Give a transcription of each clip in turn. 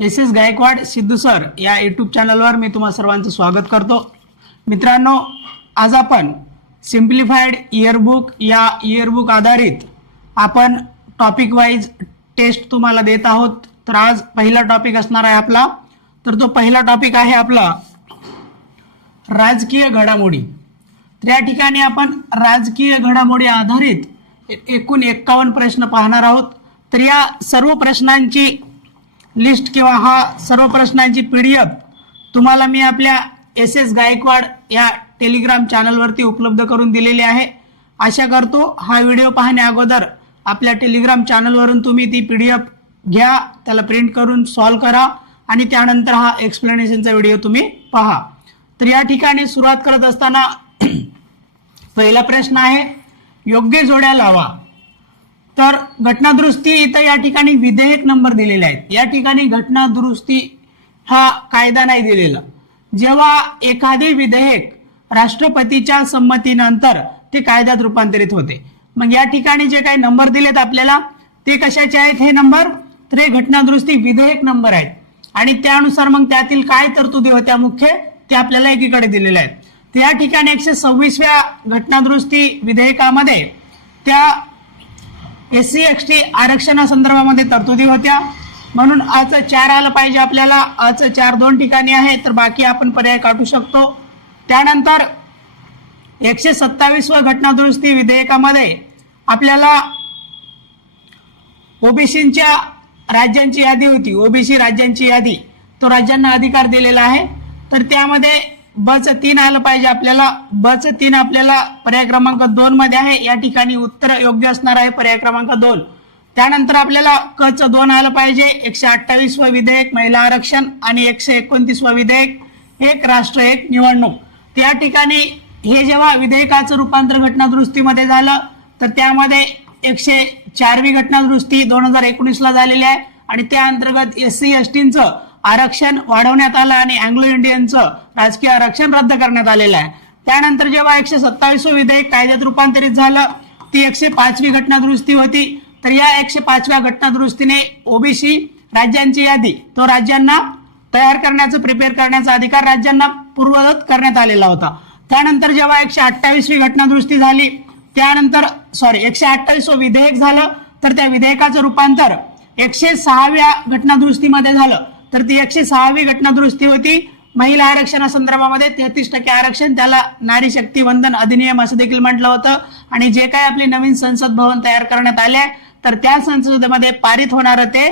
S Gaikwad Sidhu sir या YouTube चॅनलवर मी तुम्हा सर्वांचं स्वागत करतो। मित्रांनो, आज आपण सिम्प्लिफाईड इयरबुक या इयरबुक आधारित आपण टॉपिक वाइज टेस्ट तुम्हाला देत आहोत। तर आज पहिला टॉपिक असणार आहे आपला, तर तो पहिला टॉपिक आहे आपला राजकीय घडामोडी। तर या ठिकाणी आपण राजकीय घडामोडी आधारित एकूण 51 प्रश्न पाहणार आहोत। तर या सर्व प्रश्नांची लिस्ट किंवा हा सर्व प्रश्नांची पीडीएफ तुम्हाला मी आपल्या एस गायकवाड या टेलिग्राम चॅनलवरती उपलब्ध करून दिलेली आहे। आशा करतो हा व्हिडिओ पाहण्या अगोदर आपल्या टेलिग्राम चॅनलवरून तुम्ही ती पीडीएफ घ्या, त्याला प्रिंट करून सॉल्व करा आणि त्यानंतर हा एक्सप्लेनेशनचा व्हिडिओ तुम्ही पहा। तर या ठिकाणी सुरुवात करत असताना पहिला प्रश्न आहे, योग्य जोड्या लावा। तर घटना दुरुस्ती इथं या ठिकाणी विधेयक नंबर दिलेले आहेत। या ठिकाणी घटना दुरुस्ती हा कायदा नाही दिलेला। जेव्हा एखादे विधेयक राष्ट्रपतीच्या संमतीनंतर ते कायद्यात रूपांतरित होते, मग या ठिकाणी जे काही नंबर दिलेत आपल्याला ते कशाचे आहेत हे नंबर, तर हे घटना दुरुस्ती विधेयक नंबर आहेत आणि त्यानुसार मग त्यातील काय तरतुदी होत्या मुख्य ते आपल्याला एकीकडे दिलेले आहेत। तर या ठिकाणी 126व्या घटना दुरुस्ती विधेयकामध्ये त्या SC ST आरक्षणासंदर्भामध्ये तरतुदी होत्या, म्हणून आचं 4 आलं पाहिजे आपल्याला। आचं 4 2 ठिकाणी आहे, तर बाकी आपण पर्याय काढू शकतो। त्यानंतर 127व्या घटना दुरुस्ती विधेयकामध्ये आपल्याला ओबीसीच्या राज्यांची यादी होती, ओबीसी राज्यांची यादी, तो राज्यांना अधिकार दिलेला आहे। तर त्यामध्ये बचं 3 आलं पाहिजे आपल्याला। बचं 3 आपल्याला पर्याय क्रमांक 2 मध्ये आहे, या ठिकाणी उत्तर योग्य असणार आहे पर्याय क्रमांक 2। त्यानंतर आपल्याला कचं 2 आलं पाहिजे, 128वं विधेयक महिला आरक्षण आणि 129वं विधेयक एक राष्ट्र एक निवडणूक। त्या ठिकाणी हे जेव्हा विधेयकाचं रूपांतर घटना दुरुस्तीमध्ये झालं, तर त्यामध्ये 104वी घटना दुरुस्ती 2019ला झालेली आहे आणि त्या अंतर्गत SC STचं आरक्षण वाढवण्यात आलं आणि अँग्लो इंडियनचं राजकीय आरक्षण रद्द करण्यात आलेलं आहे। त्यानंतर जेव्हा 127वं विधेयक कायद्यात रूपांतरित झालं, ती 105वी घटना दुरुस्ती होती। तर या 105व्या घटना दुरुस्तीने ओबीसी राज्यांची यादी तो राज्यांना तयार करण्याचा प्रिपेअर करण्याचा अधिकार राज्यांना पूर्ववत करण्यात आलेला होता। त्यानंतर जेव्हा 128वी घटना दुरुस्ती झाली, त्यानंतर 128वं विधेयक झालं, तर त्या विधेयकाचं रूपांतर 106व्या घटना दुरुस्तीमध्ये झालं। तर ती 106वी घटना दुरुस्ती होती महिला आरक्षणासंदर्भामध्ये 33% आरक्षण, त्याला नारी शक्ती वंदन अधिनियम असं देखील म्हटलं होतं। आणि जे काही आपले नवीन संसद भवन तयार करण्यात आले, तर त्या संसदेमध्ये पारित होणारं ते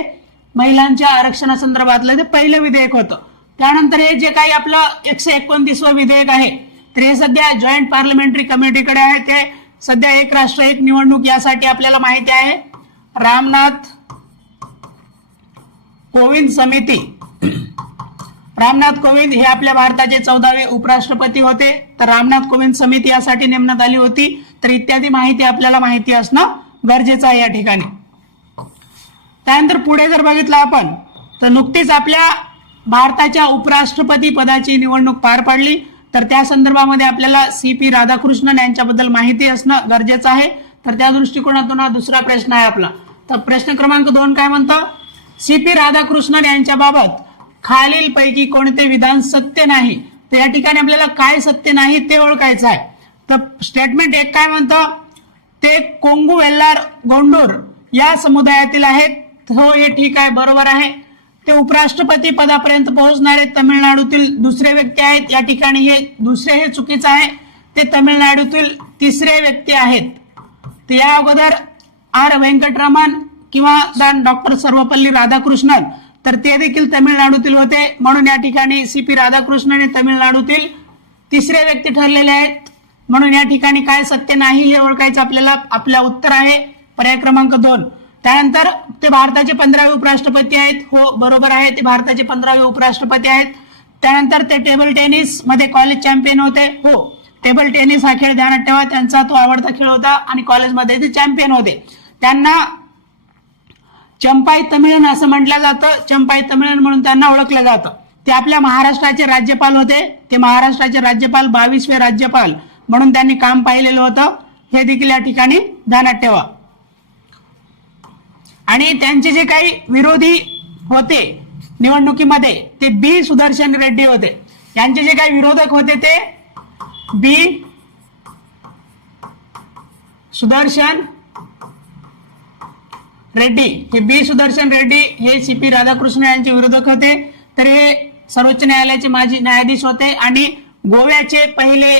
महिलांच्या आरक्षणासंदर्भातलं ते पहिलं विधेयक होतं। त्यानंतर हे जे काही आपलं 129वं विधेयक आहे, तर हे सध्या जॉईंट पार्लमेंटरी कमिटीकडे आहे। ते सध्या एक राष्ट्र एक निवडणूक यासाठी आपल्याला माहिती आहे रामनाथ कोविंद समिती, रामनाथ कोविंद हे आपल्या भारताचे 14वे उपराष्ट्रपती होते। तर रामनाथ कोविंद समिती यासाठी नेमण्यात आली होती। तर इत्यादी माहिती आपल्याला माहिती असणं गरजेचं आहे या ठिकाणी। त्यानंतर पुढे जर बघितलं आपण, तर नुकतीच आपल्या भारताच्या उपराष्ट्रपती पदाची निवडणूक पार पडली, तर त्या संदर्भामध्ये आपल्याला CP राधाकृष्णन यांच्याबद्दल माहिती असणं गरजेचं आहे। तर त्या दृष्टिकोनातून हा दुसरा प्रश्न आहे आपला। तर प्रश्न क्रमांक 2 काय म्हणतं, CP राधाकृष्णन यांच्याबाबत खालील पैकी कोणते विधान सत्य नाही। तर या ठिकाणी आपल्याला काय सत्य नाही ते ओळखायचं आहे। तर स्टेटमेंट 1 काय म्हणतं, ते कोंगू वेल्लार गोंडूर या समुदायातील आहेत, हो हे ठीक आहे, बरोबर आहे। ते उपराष्ट्रपती पदापर्यंत पोहोचणारे तमिळनाडूतील दुसरे व्यक्ती आहेत, या ठिकाणी हे दुसरे हे चुकीचं आहे, ते तमिळनाडूतील तिसरे व्यक्ती आहेत। तर या अगोदर R व्यंकटरमण किंवा डॉक्टर सर्वपल्ली राधाकृष्णन, तर ते देखील तमिळनाडूतील होते, म्हणून या ठिकाणी CP राधाकृष्णन हे तमिळनाडूतील तिसरे व्यक्ती ठरलेले आहेत। म्हणून या ठिकाणी काय सत्य नाही हे ओळखायचं आपल्याला। आपल्या उत्तर आहे पर्याय क्रमांक 2। त्यानंतर ते भारताचे 15वे उपराष्ट्रपती आहेत, हो बरोबर आहे, ते भारताचे 15वे उपराष्ट्रपती आहेत। त्यानंतर ते टेबल टेनिस मध्ये कॉलेज चॅम्पियन होते, हो टेबल टेनिस हा खेळ ध्यानात ठेवा, त्यांचा तो आवडता खेळ होता आणि कॉलेजमध्ये ते चॅम्पियन होते। त्यांना चंपाई तमिळन असं म्हटलं जातं, चंपाई तमिळन म्हणून त्यांना ओळखलं जातं। ते आपल्या महाराष्ट्राचे राज्यपाल होते, ते महाराष्ट्राचे राज्यपाल 22वे राज्यपाल म्हणून त्यांनी काम पाहिलेलं होतं, हे देखील या ठिकाणी ध्यानात ठेवा। आणि त्यांचे जे काही विरोधी होते निवडणुकीमध्ये ते बी सुदर्शन रेड्डी होते. यांचे जे काही विरोधक होते ते बी सुदर्शन रेड्डी. हे बी सुदर्शन रेड्डी हे सीपी राधाकृष्ण यांचे विरोधक होते. तर हे सर्वोच्च न्यायालयाचे माजी न्यायाधीश होते आणि गोव्याचे पहिले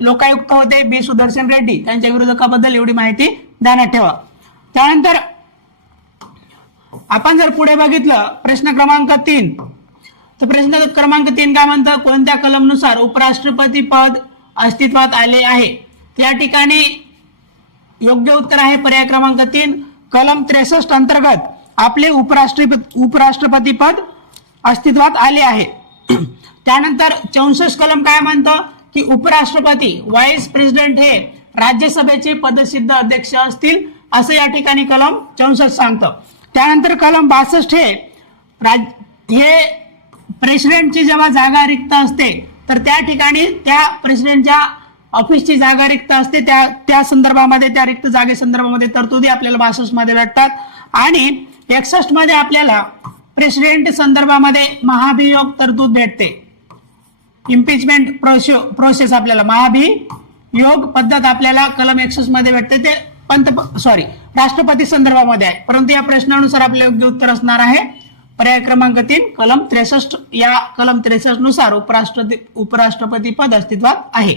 लोकायुक्त होते बी सुदर्शन रेड्डी. त्यांच्या विरोधकाबद्दल एवढी माहिती ध्यानात ठेवा. त्यानंतर आपण जर पुढे बघितलं प्रश्न क्रमांक 3, तर प्रश्न क्रमांक 3 काय म्हणतं, कोणत्या कलमनुसार उपराष्ट्रपती पद अस्तित्वात आले आहे. या ठिकाणी योग्य उत्तर आहे पर्याय क्रमांक 3, कलम 63 अंतर्गत आपले उपराष्ट्रपती पद अस्तित्वात आले आहे. त्यानंतर 64 कलम काय म्हणतं की उपराष्ट्रपती व्हाईस प्रेसिडेंट हे राज्यसभेचे पदसिद्ध अध्यक्ष असतील, असं या ठिकाणी कलम 64 सांगतं. त्यानंतर कलम 62 हे प्रेसिडेंटची जेव्हा जागा रिक्त असते तर त्या ठिकाणी त्या प्रेसिडेंटच्या ऑफिसची जागा रिक्त असते, त्या संदर्भामध्ये त्या रिक्त जागे संदर्भामध्ये तरतुदी आपल्याला 62 मध्ये भेटतात. आणि 61 मध्ये आपल्याला प्रेसिडेंट संदर्भामध्ये महाभियोग तरतूद भेटते. इम्पिचमेंट प्रोसेस आपल्याला महाभियोग पद्धत आपल्याला कलम 61 मध्ये भेटते. ते राष्ट्रपती संदर्भामध्ये आहे, परंतु या प्रश्नानुसार आपले योग्य उत्तर असणार आहे पर्याय क्रमांक 3 कलम 63. या कलम 63 नुसार उपराष्ट्रपती पद अस्तित्वात आहे.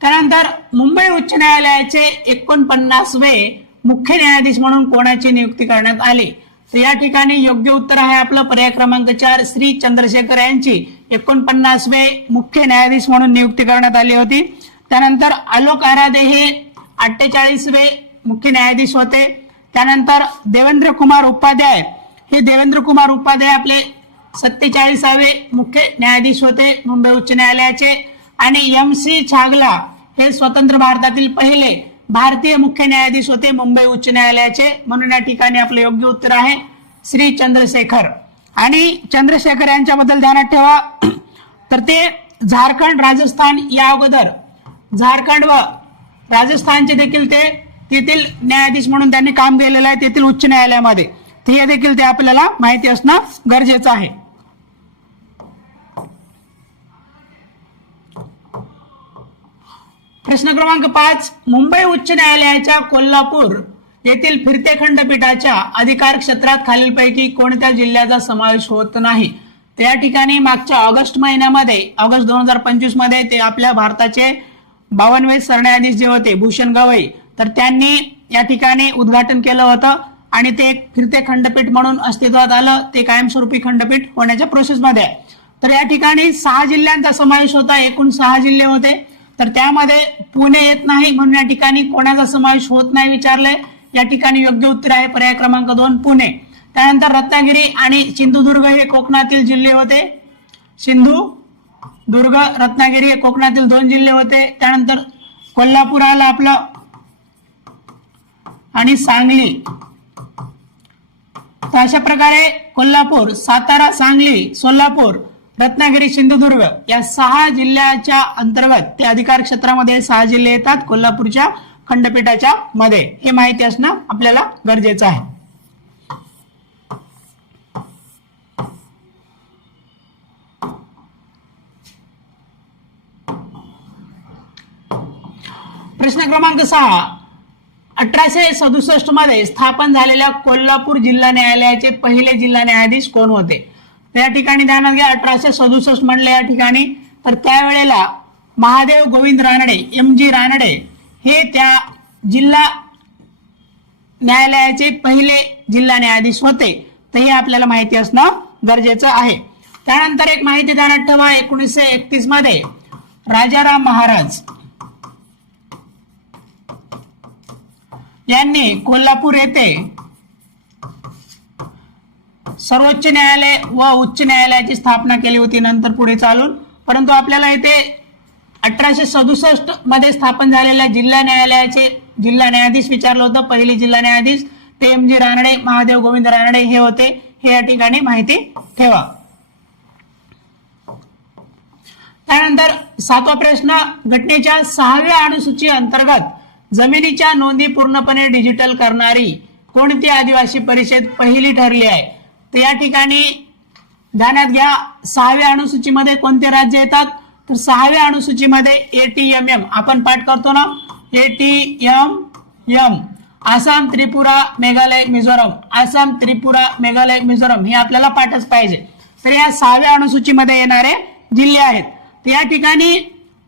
त्यानंतर मुंबई उच्च न्यायालयाचे 49वे मुख्य न्यायाधीश म्हणून कोणाची नियुक्ती करण्यात आली. तर या ठिकाणी योग्य उत्तर आहे आपलं पर्याय क्रमांक 4 श्री चंद्रशेखर यांची 49वे मुख्य न्यायाधीश म्हणून नियुक्ती करण्यात आली होती. त्यानंतर आलोक आराधे हे 48वे मुख्य न्यायाधीश होते. त्यानंतर देवेंद्र कुमार उपाध्याय आपले 47वे मुख्य न्यायाधीश होते मुंबई उच्च न्यायालयाचे. आणि MC छागला हे स्वतंत्र भारतातील पहिले भारतीय मुख्य न्यायाधीश होते मुंबई उच्च न्यायालयाचे. म्हणून या ठिकाणी आपलं योग्य उत्तर आहे श्री चंद्रशेखर. आणि चंद्रशेखर यांच्याबद्दल ध्यानात ठेवा, तर ते झारखंड, राजस्थान या अगोदर झारखंड व राजस्थानचे देखील तेथील न्यायाधीश म्हणून त्यांनी काम केलेलं आहे तेथील उच्च न्यायालयामध्ये. हे देखील ते आपल्याला माहिती असणं गरजेचं आहे. प्रश्न क्रमांक 5, मुंबई उच्च न्यायालयाच्या कोल्हापूर येथील फिरते खंडपीठाच्या अधिकार क्षेत्रात खालीलपैकी कोणत्या जिल्ह्याचा समावेश होत नाही. तर या ठिकाणी मागच्या ऑगस्ट 2025 मध्ये ते आपल्या भारताचे 52वे सरन्यायाधीश जे होते भूषण गवई, तर त्यांनी या ठिकाणी उद्घाटन केलं होतं आणि ते एक फिरते खंडपीठ म्हणून अस्तित्वात आलं. ते कायमस्वरूपी खंडपीठ होण्याच्या प्रोसेसमध्ये आहे. तर या ठिकाणी 6 जिल्ह्यांचा समावेश होता, एकूण 6 जिल्हे होते. तर त्यामध्ये पुणे येत नाही, म्हणून या ठिकाणी कोणाचा समावेश होत नाही विचारले. या ठिकाणी योग्य उत्तर आहे पर्याय क्रमांक 2 पुणे. त्यानंतर रत्नागिरी आणि सिंधुदुर्ग हे कोकणातील जिल्हे होते. सिंधुदुर्ग, रत्नागिरी हे कोकणातील 2 जिल्हे होते. त्यानंतर कोल्हापूर आलं आपलं आणि सांगली. तर अशा प्रकारे कोल्हापूर, सातारा, सांगली, सोलापूर, रत्नागिरी, सिंधुदुर्ग या 6 जिल्ह्याच्या अंतर्गत ते अधिकार क्षेत्रामध्ये 6 जिल्हे येतात कोल्हापूरच्या खंडपीठाच्या मध्ये. हे माहिती असणं आपल्याला गरजेचं आहे. प्रश्न क्रमांक 6, 1867 मध्ये स्थापन झालेल्या कोल्हापूर जिल्हा न्यायालयाचे पहिले जिल्हा न्यायाधीश कोण होते. त्या ठिकाणी ध्यानात घ्या 1867 म्हणले या ठिकाणी, तर त्यावेळेला महादेव गोविंद रानडे MG रानडे हे त्या जिल्हा न्यायालयाचे पहिले जिल्हा न्यायाधीश होते. तर हे आपल्याला माहिती असणं गरजेचं आहे. त्यानंतर एक माहिती ध्यानात ठेवा, 1931 मध्ये राजाराम महाराज यांनी कोल्हापूर येथे सर्वोच्च न्यायालय व उच्च न्यायालयाची स्थापना केली होती नंतर पुढे चालून. परंतु आपल्याला इथे 1867 मध्ये स्थापन झालेल्या जिल्हा न्यायालयाचे जिल्हा न्यायाधीश विचारलं होतं. पहिले जिल्हा न्यायाधीश ते MG रानडे, महादेव गोविंद रानडे हे होते. हे या ठिकाणी माहिती ठेवा. त्यानंतर 7वा प्रश्न, घटनेच्या 6व्या अनुसूची अंतर्गत जमिनीच्या नोंदी पूर्णपणे डिजिटल करणारी कोणती आदिवासी परिषद पहिली ठरली आहे? तर या ठिकाणी ध्यानात घ्या, 6व्या अनुसूचीमध्ये कोणते राज्य येतात? तर 6व्या अनुसूचीमध्ये ATMM आपण पाठ करतो ना, ATMM आसाम, त्रिपुरा, मेघालय, मिझोरम. आसाम, त्रिपुरा, मेघालय, मिझोरम हे आपल्याला पाठच पाहिजे. तर या 6व्या अनुसूचीमध्ये येणारे जिल्हे आहेत. तर या ठिकाणी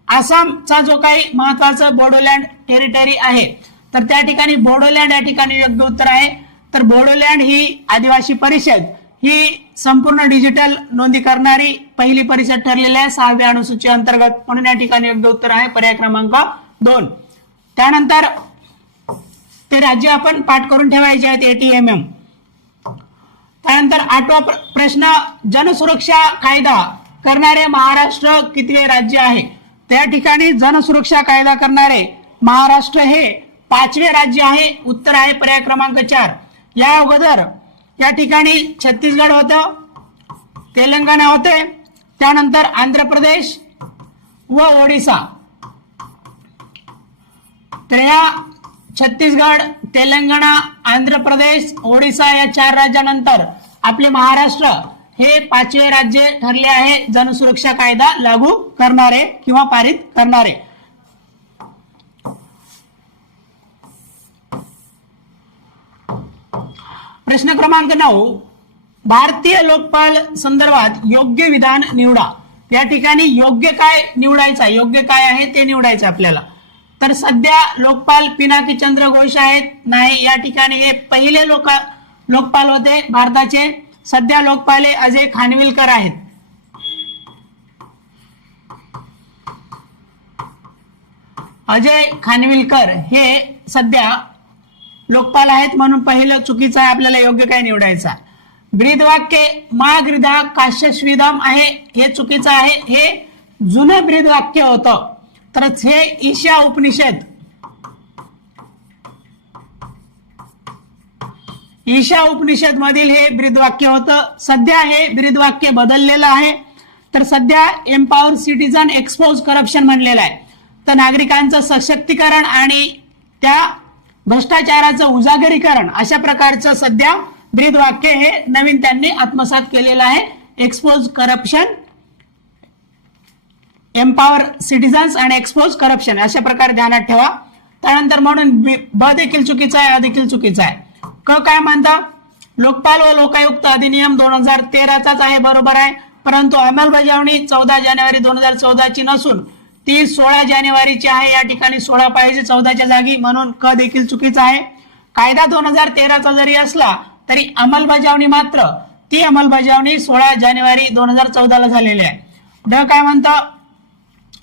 आसामचा जो काही महत्वाचा बोडोलँड टेरिटरी आहे, तर त्या ठिकाणी बोडोलँड या ठिकाणी योग्य उत्तर आहे. तर बोडोलँड ही आदिवासी परिषद ही संपूर्ण डिजिटल नोंदी करणारी पहिली परिषद ठरलेली आहे 6व्या अनुसूची अंतर्गत, म्हणून या ठिकाणी योग्य उत्तर आहे पर्याय क्रमांक 2. त्यानंतर ते राज्य आपण पाठ करून ठेवायचे आहेत ATMM. त्यानंतर 8वा प्रश्न, जनसुरक्षा कायदा करणारे महाराष्ट्र कितवे राज्य आहे? त्या ठिकाणी जनसुरक्षा कायदा करणारे महाराष्ट्र हे 5वे राज्य आहे. उत्तर आहे पर्याय क्रमांक 4. या अगोदर या ठिकाणी छत्तीसगड होतं, तेलंगणा होते, त्यानंतर आंध्र प्रदेश व ओडिसा. तर या छत्तीसगड, तेलंगणा, आंध्र प्रदेश, ओडिसा या 4 राज्यानंतर आपले महाराष्ट्र हे 5वे राज्य ठरले आहे जनसुरक्षा कायदा लागू करणारे किंवा पारित करणारे. प्रश्न क्रमांक 9, भारतीय लोकपाल संदर्भात योग्य विधान निवडा. या ठिकाणी योग्य काय निवडायचं, योग्य काय आहे ते निवडायचं आपल्याला. तर सध्या लोकपाल पिनाकी चंद्र घोष आहेत? नाही, या ठिकाणी हे पहिले लोकपाल होते भारताचे. सध्या लोकपाल हे अजय खानविलकर आहेत. अजय खानविलकर हे सध्या लोकपाल आहेत, म्हणून पहिलं चुकीचं आहे, आपल्याला योग्य काय निवडायचा. ब्रीदवाक्य मागृधा काश्यस्विदम आहे, हे चुकीचं आहे, हे जुनं ब्रीदवाक्य होतं. तर हे ईशा उपनिषद, ईशा उपनिषद मधील हे ब्रीदवाक्य होतं. सध्या हे ब्रीदवाक्य बदललेलं आहे. तर सध्या एम्पॉवर सिटीजन एक्सपोज करप्शन म्हणलेलं आहे. तर नागरिकांचं सशक्तीकरण आणि त्या भ्रष्टाचाराचं उजागरीकरण अशा प्रकारचं सध्या ब्रीदवाक्य हे नवीन त्यांनी आत्मसात केलेलं आहे. एक्सपोज करप्शन, एम्पॉवर सिटीजन्स आणि एक्सपोज करप्शन अशा प्रकारे ध्यानात ठेवा. त्यानंतर म्हणून ब देखील चुकीचा आहे, अ देखील चुकीचा आहे. क काय म्हणता? लोकपाल व लोकायुक्त अधिनियम 2013चाच आहे, बरोबर आहे. परंतु अंमलबजावणी 14 जानेवारी 2014 ची नसून ती 16 जानेवारीची आहे. या ठिकाणी 16 पाहिजे 14च्या जागी, म्हणून क देखील चुकीचा आहे. कायदा 2013चा जरी असला तरी अंमलबजावणी मात्र ती अंमलबजावणी 16 जानेवारी 2014 झालेली आहे. ड काय म्हणता?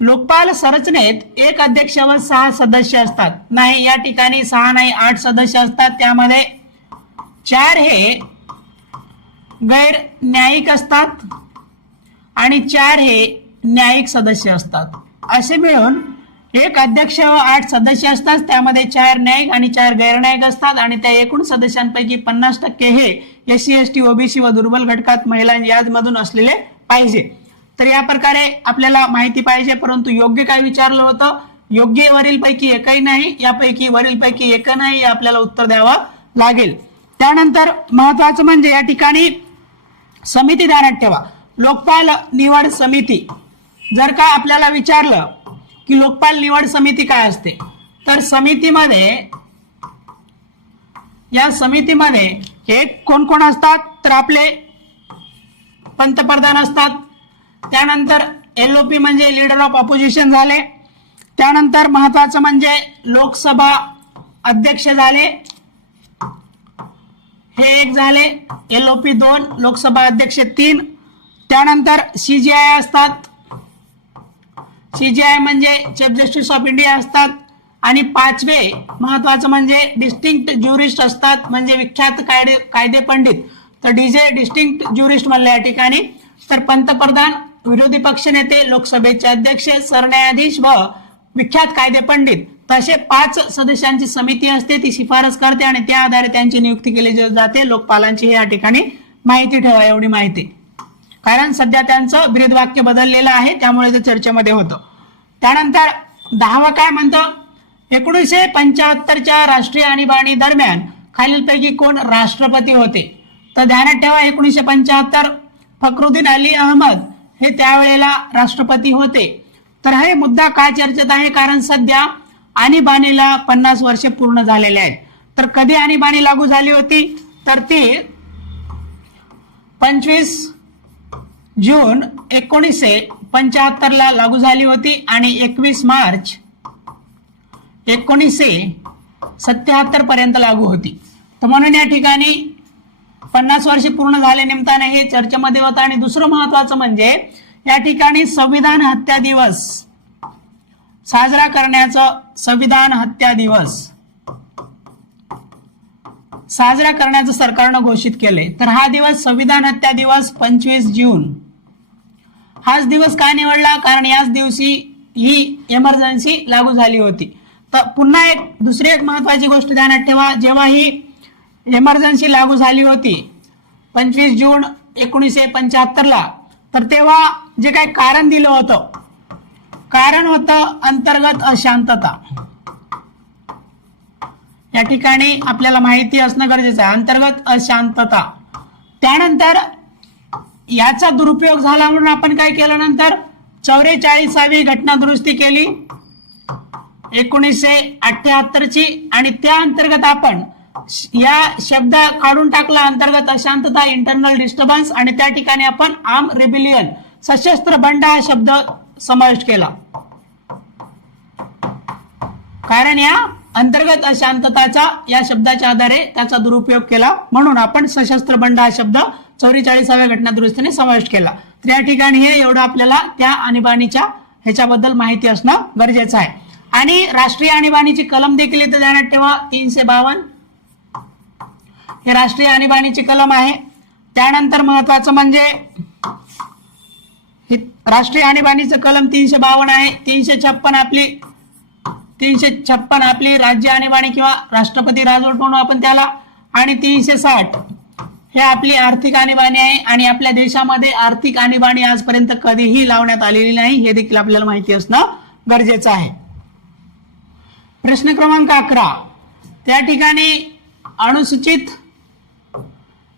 लोकपाल संरचनेत 1 अध्यक्ष व 6 सदस्य असतात. नाही, या ठिकाणी 6 नाही 8 सदस्य असतात. त्यामध्ये 4 हे गैर न्यायिक असतात आणि 4 हे न्यायिक सदस्य असतात. असे मिळून 1 अध्यक्ष व 8 सदस्य असतात. त्यामध्ये 4 न्यायिक आणि 4 गैरन्यायिक असतात आणि त्या एकूण सदस्यांपैकी 50% हे SC ST OBC व दुर्बल घटकात महिला यामधून असलेले पाहिजे. तर या प्रकारे आपल्याला माहिती पाहिजे. परंतु योग्य काय विचारलं होतं? योग्य वरील पैकी एकही नाही, यापैकी वरील पैकी एक नाही, आपल्याला उत्तर द्यावं लागेल. त्यानंतर महत्वाचं म्हणजे या ठिकाणी समिती ध्यानात ठेवा. लोकपाल निवड समिती जर का आपल्याला विचारलं की लोकपाल निवड समिती काय असते, तर समितीमध्ये या समितीमध्ये हे कोण कोण असतात? तर आपले पंतप्रधान असतात. त्यानंतर LOP म्हणजे लीडर ऑफ ऑपोजिशन झाले. त्यानंतर महत्वाचं म्हणजे लोकसभा अध्यक्ष झाले, हे एक झाले. LOP 2, लोकसभा अध्यक्ष 3. त्यानंतर CJI असतात. CJI म्हणजे चीफ जस्टिस ऑफ इंडिया असतात. आणि 5वे महत्वाचं म्हणजे डिस्टिंक्ट ज्युरिस्ट असतात, म्हणजे विख्यात कायदे पंडित. तर DJ डिस्टिंक्ट ज्युरिस्ट म्हणले या ठिकाणी. तर पंतप्रधान, विरोधी पक्षनेते, लोकसभेचे अध्यक्ष, सरन्यायाधीश व विख्यात कायदे पंडित तसे 5 सदस्यांची समिती असते. ती शिफारस करते आणि त्या आधारे त्यांची नियुक्ती केली जाते लोकपालांची. या ठिकाणी माहिती ठेवा, एवढी माहिती, कारण सध्या त्यांचं ब्रीदवाक्य बदललेलं आहे, त्यामुळे ते चर्चेमध्ये होतं. त्यानंतर 10वा काय म्हणतं? 1975च्या राष्ट्रीय आणीबाणी दरम्यान खालीलपैकी कोण राष्ट्रपती होते? तर ध्यानात ठेवा 1975 फखरुद्दीन अली अहमद हे त्यावेळेला राष्ट्रपती होते. तर हे मुद्दा का चर्चेत आहे? कारण सध्या आणीबाणीला 50 वर्षे पूर्ण झालेले आहेत. तर कधी आणीबाणी लागू झाली होती? तर ती 25 जून 1975 ला लागू झाली होती आणि 21 मार्च 1977 पर्यंत लागू होती. तर म्हणून या ठिकाणी 50 वर्षे पूर्ण झाले निमित्ताने हे चर्चेमध्ये होतं. आणि दुसरं महत्वाचं म्हणजे या ठिकाणी संविधान हत्या दिवस साजरा करण्याचं, संविधान हत्या दिवस साजरा करण्याचं सरकारनं घोषित केले. तर हा दिवस संविधान हत्या दिवस 25 जून हाच दिवस का निवडला? कारण याच दिवशी ही इमर्जन्सी लागू झाली होती. तर पुन्हा दुसरी एक महत्वाची गोष्ट ध्यानात ठेवा, जेव्हा ही इमर्जन्सी लागू झाली होती 25 जून 1975 ला, तर तेव्हा जे काही कारण दिलं होतं, कारण होतं अंतर्गत अशांतता. या ठिकाणी आपल्याला माहिती असणं गरजेचं आहे, अंतर्गत अशांतता. त्यानंतर याचा दुरुपयोग झाला म्हणून आपण काय केलं? नंतर 44वी घटना दुरुस्ती केली 1978 ची, आणि त्या अंतर्गत आपण या शब्द काढून टाकला, अंतर्गत अशांतता, इंटरनल डिस्टर्बन्स, आणि त्या ठिकाणी आपण आर्म रिबिलियन, सशस्त्र बंड हा शब्द समाविष्ट केला. कारण या अंतर्गत अशांतताचा या शब्दाच्या आधारे त्याचा दुरुपयोग केला, म्हणून आपण सशस्त्र बंड हा शब्द 44व्या घटना दुरुस्तीने समाविष्ट केला. तर या ठिकाणी हे एवढं आपल्याला त्या आणीबाणीच्या ह्याच्याबद्दल माहिती असणं गरजेचं आहे. आणि राष्ट्रीय आणीबाणीची कलम देखील इथे ध्यानात ठेवा 352 हे राष्ट्रीय आणीबाणीची कलम आहे. त्यानंतर महत्वाचं म्हणजे राष्ट्रीय आणीबाणीचं कलम 352 आहे. 356 आपली राज्य आणीबाणी किंवा राष्ट्रपती राजवट म्हणून आपण त्याला, आणि 360 हे आपली आर्थिक आणीबाणी आहे. आणि आपल्या देशामध्ये आर्थिक आणीबाणी आजपर्यंत कधीही लावण्यात आलेली नाही, हे देखील आपल्याला माहिती असणं गरजेचं आहे. प्रश्न क्रमांक 11, त्या ठिकाणी अनुसूचित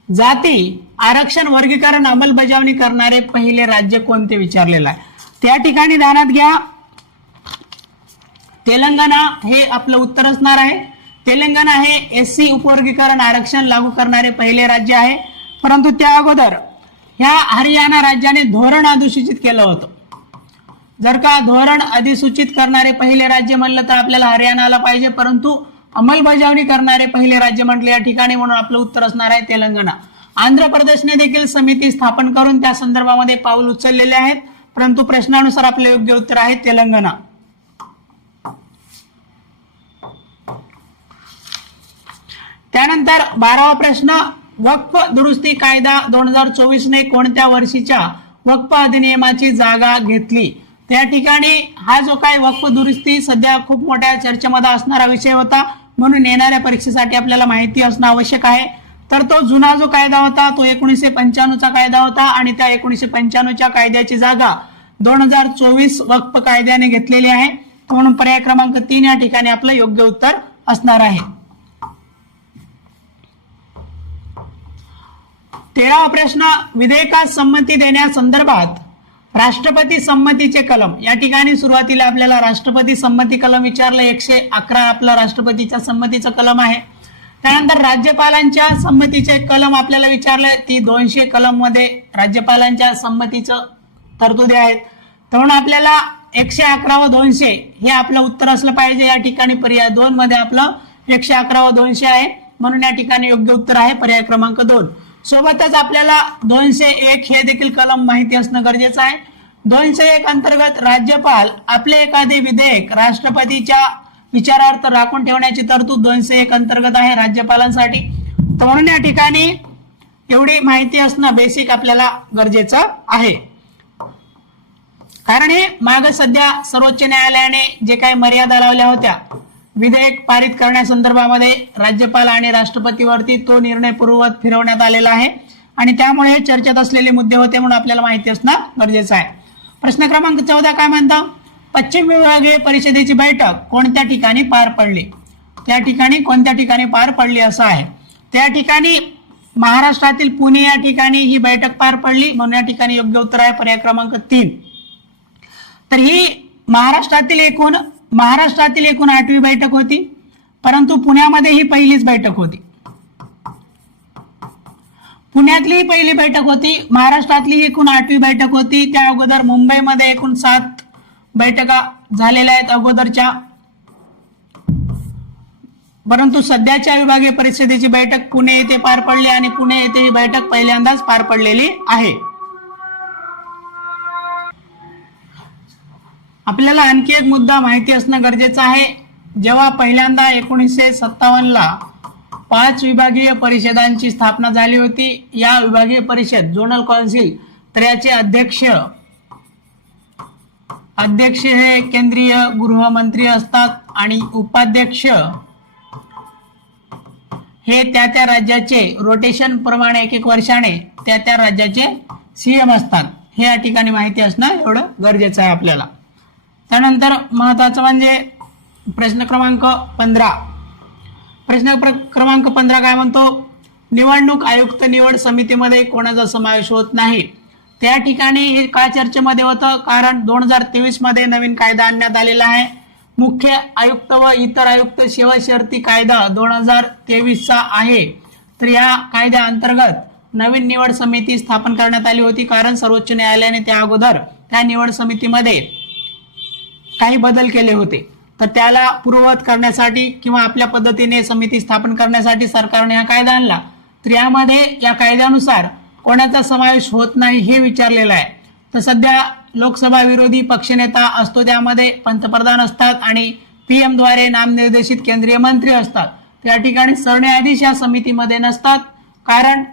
जाती आरक्षण वर्गीकरण अंमलबजावणी करणारे पहिले राज्य कोणते विचारलेलं आहे. त्या ठिकाणी ध्यानात घ्या, तेलंगणा हे आपलं उत्तर असणार आहे. तेलंगणा हे एससी उपवर्गीकरण आरक्षण लागू करणारे पहिले राज्य आहे. परंतु त्या अगोदर ह्या हरियाणा राज्याने धोरण अधिसूचित केलं होतं. जर का धोरण अधिसूचित करणारे पहिले राज्य म्हणलं तर आपल्याला हरियाणा आला पाहिजे, परंतु अंमलबजावणी करणारे पहिले राज्य म्हटले या ठिकाणी, म्हणून आपलं उत्तर असणार आहे तेलंगणा. आंध्र प्रदेशने देखील समिती स्थापन करून त्या संदर्भामध्ये पाऊल उचललेले आहेत, परंतु प्रश्नानुसार आपले योग्य उत्तर आहे तेलंगणा. त्यानंतर 12वा प्रश्न, वक्फ दुरुस्ती कायदा 2024 ने कोणत्या वर्षीच्या वक्फ अधिनियमाची जागा घेतली? त्या ठिकाणी हा जो काय वक्फ दुरुस्ती सध्या खूप मोठ्या चर्चेमध्ये असणारा विषय होता, म्हणून येणाऱ्या परीक्षेसाठी आपल्याला माहिती असणं आवश्यक आहे. तर तो जुना जो कायदा होता तो 1995चा कायदा होता, आणि त्या 1995च्या कायद्याची जागा 2024 वक्फ कायद्याने घेतलेली आहे. म्हणून पर्याय क्रमांक 3 या ठिकाणी आपलं योग्य उत्तर असणार आहे. 13वा प्रश्न, विधेयकास संमती देण्यासंदर्भात राष्ट्रपती संमतीचे कलम. या ठिकाणी सुरुवातीला आपल्याला राष्ट्रपती संमती कलम विचारलं, 111 आपलं राष्ट्रपतीच्या संमतीचं कलम आहे. त्यानंतर राज्यपालांच्या संमतीचे कलम आपल्याला विचारले, ती 200 कलम मध्ये राज्यपालांच्या संमतीचं तरतुदी आहेत. म्हणून आपल्याला 111 व 200 हे आपलं उत्तर असलं पाहिजे. या ठिकाणी पर्याय 2 मध्ये आपलं 111 व 200 आहे, म्हणून या ठिकाणी योग्य उत्तर आहे पर्याय क्रमांक 2. सोबतच आपल्याला 201 हे देखील कलम माहिती असणं गरजेचं आहे. 201 अंतर्गत राज्यपाल आपले एखादे विधेयक राष्ट्रपतीच्या विचारार्थ राखून ठेवण्याची तरतूद 201 अंतर्गत आहे राज्यपालांसाठी. तर म्हणून या ठिकाणी एवढी माहिती असणं बेसिक आपल्याला गरजेचं आहे. कारण हे माग सध्या सर्वोच्च न्यायालयाने जे काही मर्यादा लावल्या होत्या विधेयक पारित करण्यासंदर्भामध्ये राज्यपाल आणि राष्ट्रपतीवरती, तो निर्णय पूर्ववत फिरवण्यात आलेला आहे, आणि त्यामुळे हे चर्चेत असलेले मुद्दे होते, म्हणून आपल्याला माहिती असणं गरजेचं आहे. प्रश्न क्रमांक 14 काय म्हणतं, पश्चिम विभागीय परिषदेची बैठक कोणत्या ठिकाणी पार पडली? त्या ठिकाणी कोणत्या ठिकाणी पार पडली असं आहे. त्या ठिकाणी महाराष्ट्रातील पुणे या ठिकाणी ही बैठक पार पडली, म्हणून या ठिकाणी योग्य उत्तर आहे पर्याय क्रमांक 3. तर ही महाराष्ट्रातील एकूण 8वी बैठक होती, परंतु पुण्यामध्ये ही पहिलीच बैठक होती. पुण्यातली ही पहिली बैठक होती. महाराष्ट्रातली एकूण 8वी बैठक होती. त्या अगोदर मुंबईमध्ये एकूण 7 बैठका झालेल्या आहेत अगोदरच्या, परंतु सध्याच्या विभागीय परिषदेची बैठक पुणे येथे पार पडली आणि पुणे येथे ही बैठक पहिल्यांदाच पार पडलेली आहे. आपल्याला आणखी एक मुद्दा माहिती असणं गरजेचं आहे. जेव्हा पहिल्यांदा 1957 ला 5 विभागीय परिषदांची स्थापना झाली होती, या विभागीय परिषद झोनल काउन्सिल, तर याचे अध्यक्ष हे केंद्रीय गृहमंत्री असतात आणि उपाध्यक्ष हे त्या राज्याचे रोटेशन प्रमाणे 1 वर्षाने त्या राज्याचे सीएम असतात. हे या ठिकाणी माहिती असणं एवढं गरजेचं आहे आपल्याला. त्यानंतर महत्वाचं म्हणजे प्रश्न क्रमांक 15. प्रश्न क्रमांक 15 काय म्हणतो, निवडणूक आयुक्त निवड समितीमध्ये कोणाचा समावेश होत नाही. त्या ठिकाणी हे का चर्चेमध्ये होतं, कारण 2023 मध्ये नवीन कायदा आणण्यात आलेला आहे. मुख्य आयुक्त व इतर आयुक्त सेवा शर्ती कायदा 2023 चा आहे. तर या कायद्या अंतर्गत नवीन निवड समिती स्थापन करण्यात आली होती, कारण सर्वोच्च न्यायालयाने त्या अगोदर त्या निवड समितीमध्ये काही बदल केले होते. तर त्याला पूर्ववत करण्यासाठी किंवा आपल्या पद्धतीने समिती स्थापन करण्यासाठी सरकारने हा कायदा आणला. तर यामध्ये या कायद्यानुसार कोणाचा समावेश होत नाही हे विचारलेलं आहे. तर सध्या लोकसभा विरोधी पक्षनेता असतो, त्यामध्ये पंतप्रधान असतात आणि पीएम द्वारे नामनिर्देशित केंद्रीय मंत्री असतात. त्या ठिकाणी सरन्यायाधीश या समितीमध्ये नसतात, कारण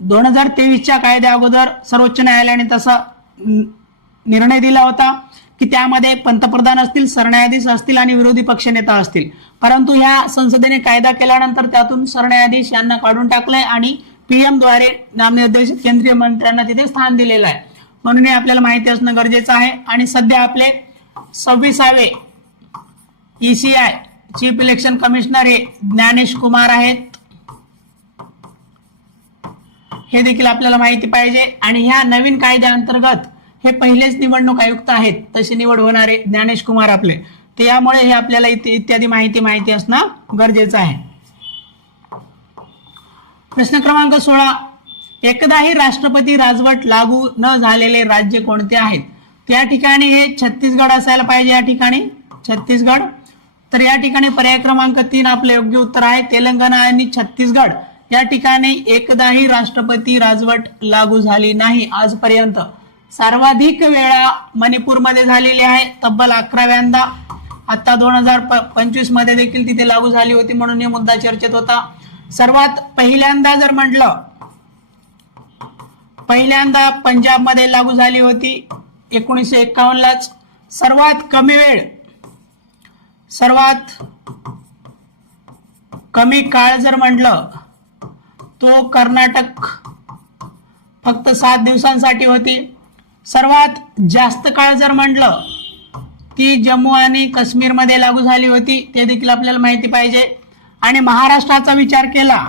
2023 च्या कायद्या अगोदर सर्वोच्च न्यायालयाने तसा निर्णय दिला होता की त्यामध्ये पंतप्रधान असतील, सरन्यायाधीश असतील आणि विरोधी पक्षनेता असतील. परंतु ह्या संसदेने कायदा केल्यानंतर त्यातून सरन्यायाधीश यांना काढून टाकलंय आणि पीएम द्वारे नामनिर्देशित केंद्रीय मंत्र्यांना तिथे स्थान दिलेलं आहे. म्हणून हे आपल्याला माहिती असणं गरजेचं आहे. आणि सध्या आपले 26वे ECI चीफ इलेक्शन कमिशनर हे ज्ञानेश कुमार आहेत, हे देखील आपल्याला माहिती पाहिजे. आणि ह्या नवीन कायद्या अंतर्गत हे पहिलेच निवडणूक आयुक्त आहेत तशी निवड होणारे ज्ञानेश कुमार आपले. तर यामुळे हे आपल्याला इत्यादी माहिती असणं गरजेचं आहे. प्रश्न क्रमांक 16. एकदाही राष्ट्रपती राजवट लागू न झालेले राज्य कोणते आहेत. त्या ठिकाणी हे छत्तीसगड असायला पाहिजे. या ठिकाणी छत्तीसगड. तर या ठिकाणी पर्याय क्रमांक 3 आपलं योग्य उत्तर आहे. तेलंगणा आणि छत्तीसगड या ठिकाणी एकदाही राष्ट्रपती राजवट लागू झाली नाही आजपर्यंत. सर्वाधिक वेळा मणिपूरमध्ये झालेली आहे, तब्बल 11व्यांदा. आता 2025 मध्ये देखील तिथे लागू झाली होती, म्हणून हा मुद्दा चर्चेत होता. सर्वात पहिल्यांदा जर म्हटलं, पहिल्यांदा पंजाब मध्ये लागू झाली होती 1951 लाच. सर्वात कमी काळ जर म्हटलं तो कर्नाटक, फक्त 7 दिवसांसाठी होती. सर्वात जास्त काळ जर म्हटलं ती जम्मू आणि काश्मीर मध्ये लागू झाली होती, ते देखील आपल्याला माहिती पाहिजे. आणि महाराष्ट्राचा विचार केला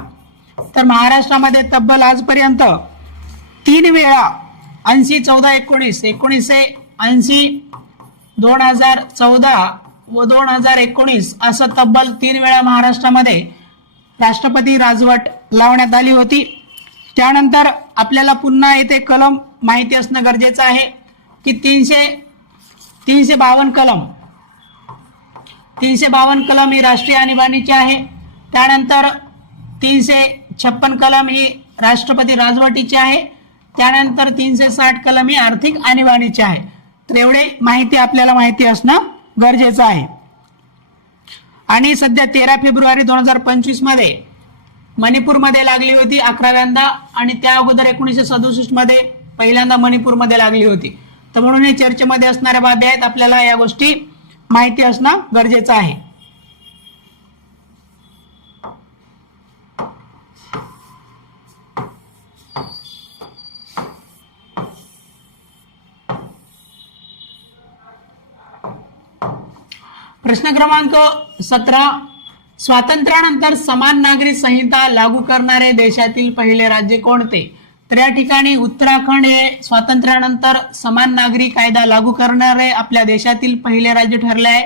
तर महाराष्ट्रामध्ये तब्बल आजपर्यंत 3 वेळा 80, 14, 19, 1980, 2014 व 2019 असं तब्बल 3 वेळा महाराष्ट्रामध्ये राष्ट्रपती राजवट लावण्यात आली होती. त्यानंतर आपल्याला पुन्हा येथे कलम माहिती असणं गरजेचं आहे की 352 कलम ही राष्ट्रीय आणीबाणीची आहे. त्यानंतर 356 कलम ही राष्ट्रपती राजवटीची आहे. त्यानंतर 360 कलम ही आर्थिक आणीबाणीची आहे. तर एवढे माहिती आपल्याला माहिती असणं गरजेचं आहे. आणि सध्या 13 फेब्रुवारी 2025 मध्ये मणिपूरमध्ये लागली होती 11व्यांदा, आणि त्या अगोदर 1967 मध्ये पहिल्यांदा मणिपूरमध्ये लागली होती. तर म्हणून हे चर्चेमध्ये असणाऱ्या बाबी आहेत, आपल्याला या गोष्टी माहिती असणं गरजेचं आहे. प्रश्न क्रमांक 17. स्वातंत्र्यानंतर समान नागरी संहिता लागू करणारे देशातील पहिले राज्य कोणते? तर या ठिकाणी उत्तराखंड हे स्वातंत्र्यानंतर समान नागरी कायदा लागू करणारे आपल्या देशातील पहिले राज्य ठरले आहे.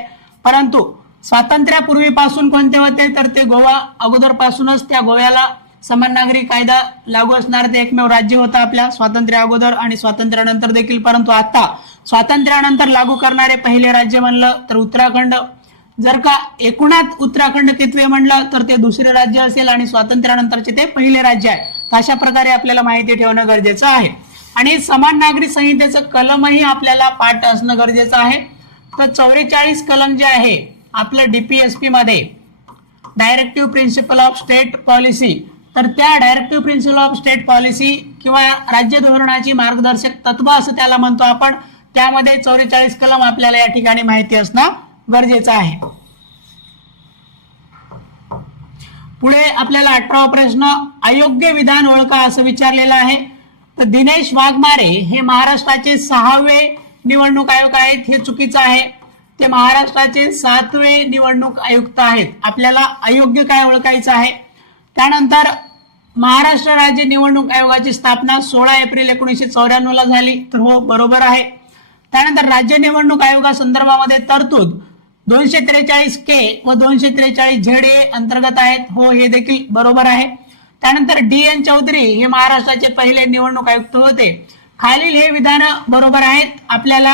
परंतु स्वातंत्र्यापूर्वीपासून कोणते होते? तर ते गोवा. अगोदरपासूनच त्या गोव्याला समान नागरी कायदा लागू असणारे ते एकमेव राज्य होतं आपल्या स्वातंत्र्या अगोदर आणि स्वातंत्र्यानंतर देखील. परंतु आता स्वातंत्र्यानंतर लागू करणारे पहिले राज्य म्हणलं तर उत्तराखंड. जर का एकूणात उत्तराखंड कितवे म्हणलं तर ते दुसरे राज्य असेल आणि स्वातंत्र्यानंतरचे ते पहिले राज्य आहे. अशा प्रकारे आपल्याला माहिती ठेवणं गरजेचं आहे. आणि समान नागरी संहितेचं कलमही आपल्याला पाठ असणं गरजेचं आहे. तर 44 कलम जे आहे आपलं डीपीएसपी मध्ये directive principle of state policy, तर त्या directive principle of state policy किंवा राज्य धोरणाची मार्गदर्शक तत्व असं त्याला म्हणतो आपण, त्यामध्ये 44 कलम आपल्याला या ठिकाणी माहिती असणं गरजेचं आहे. पुढे आपल्याला 18वा प्रश्न, अयोग्य विधान ओळखा असं विचारलेलं आहे. तर दिनेश वाघमारे हे महाराष्ट्राचे 6वे निवडणूक आयोग आहेत, हे चुकीचं आहे. ते महाराष्ट्राचे 7वे निवडणूक आयुक्त आहेत. आपल्याला अयोग्य काय ओळखायचं आहे. त्यानंतर महाराष्ट्र राज्य निवडणूक आयोगाची स्थापना 16 एप्रिल 1994 ला झाली, तर हो बरोबर आहे. त्यानंतर राज्य निवडणूक आयोगासंदर्भामध्ये तरतूद 243 के व 243 ZA अंतर्गत आहेत, हो हे देखील बरोबर आहे. त्यानंतर DN चौधरी हे महाराष्ट्राचे पहिले निवडणूक आयुक्त होते. खालील हे विधान बरोबर आहेत. आपल्याला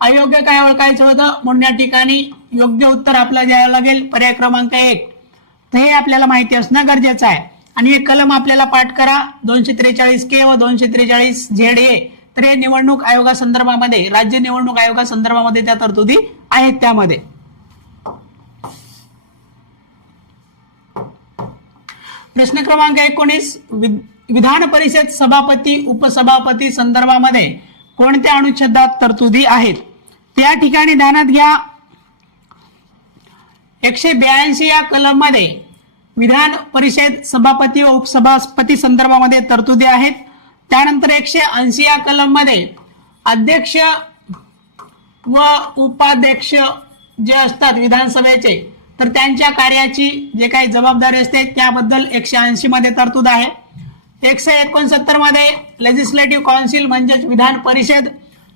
अयोग्य काय ओळखायचं होतं म्हणून या ठिकाणी योग्य उत्तर आपल्याला द्यावं लागेल पर्याय क्रमांक 1. तर हे आपल्याला माहिती असणं गरजेचं आहे. आणि हे कलम आपल्याला पाठ करा 243 के व 243 ZA. तर हे निवडणूक आयोगासंदर्भामध्ये राज्य निवडणूक आयोगासंदर्भामध्ये त्या तरतुदी आहेत त्यामध्ये. प्रश्न क्रमांक 19, विधान परिषद सभापती उपसभापती संदर्भामध्ये कोणत्या अनुच्छेदात तरतुदी आहेत? त्या ठिकाणी ध्यानात घ्या 182 या कलम मध्ये विधान परिषद सभापती व उपसभापती संदर्भामध्ये तरतुदी आहेत. त्यानंतर 180 या कलम मध्ये अध्यक्ष व उपाध्यक्ष जे असतात विधानसभेचे, तर त्यांच्या कार्याची जे काही जबाबदारी असते त्याबद्दल 180 मध्ये तरतूद आहे. 169 मध्ये लेजिस्लेटिव्ह काउन्सिल म्हणजेच विधान परिषद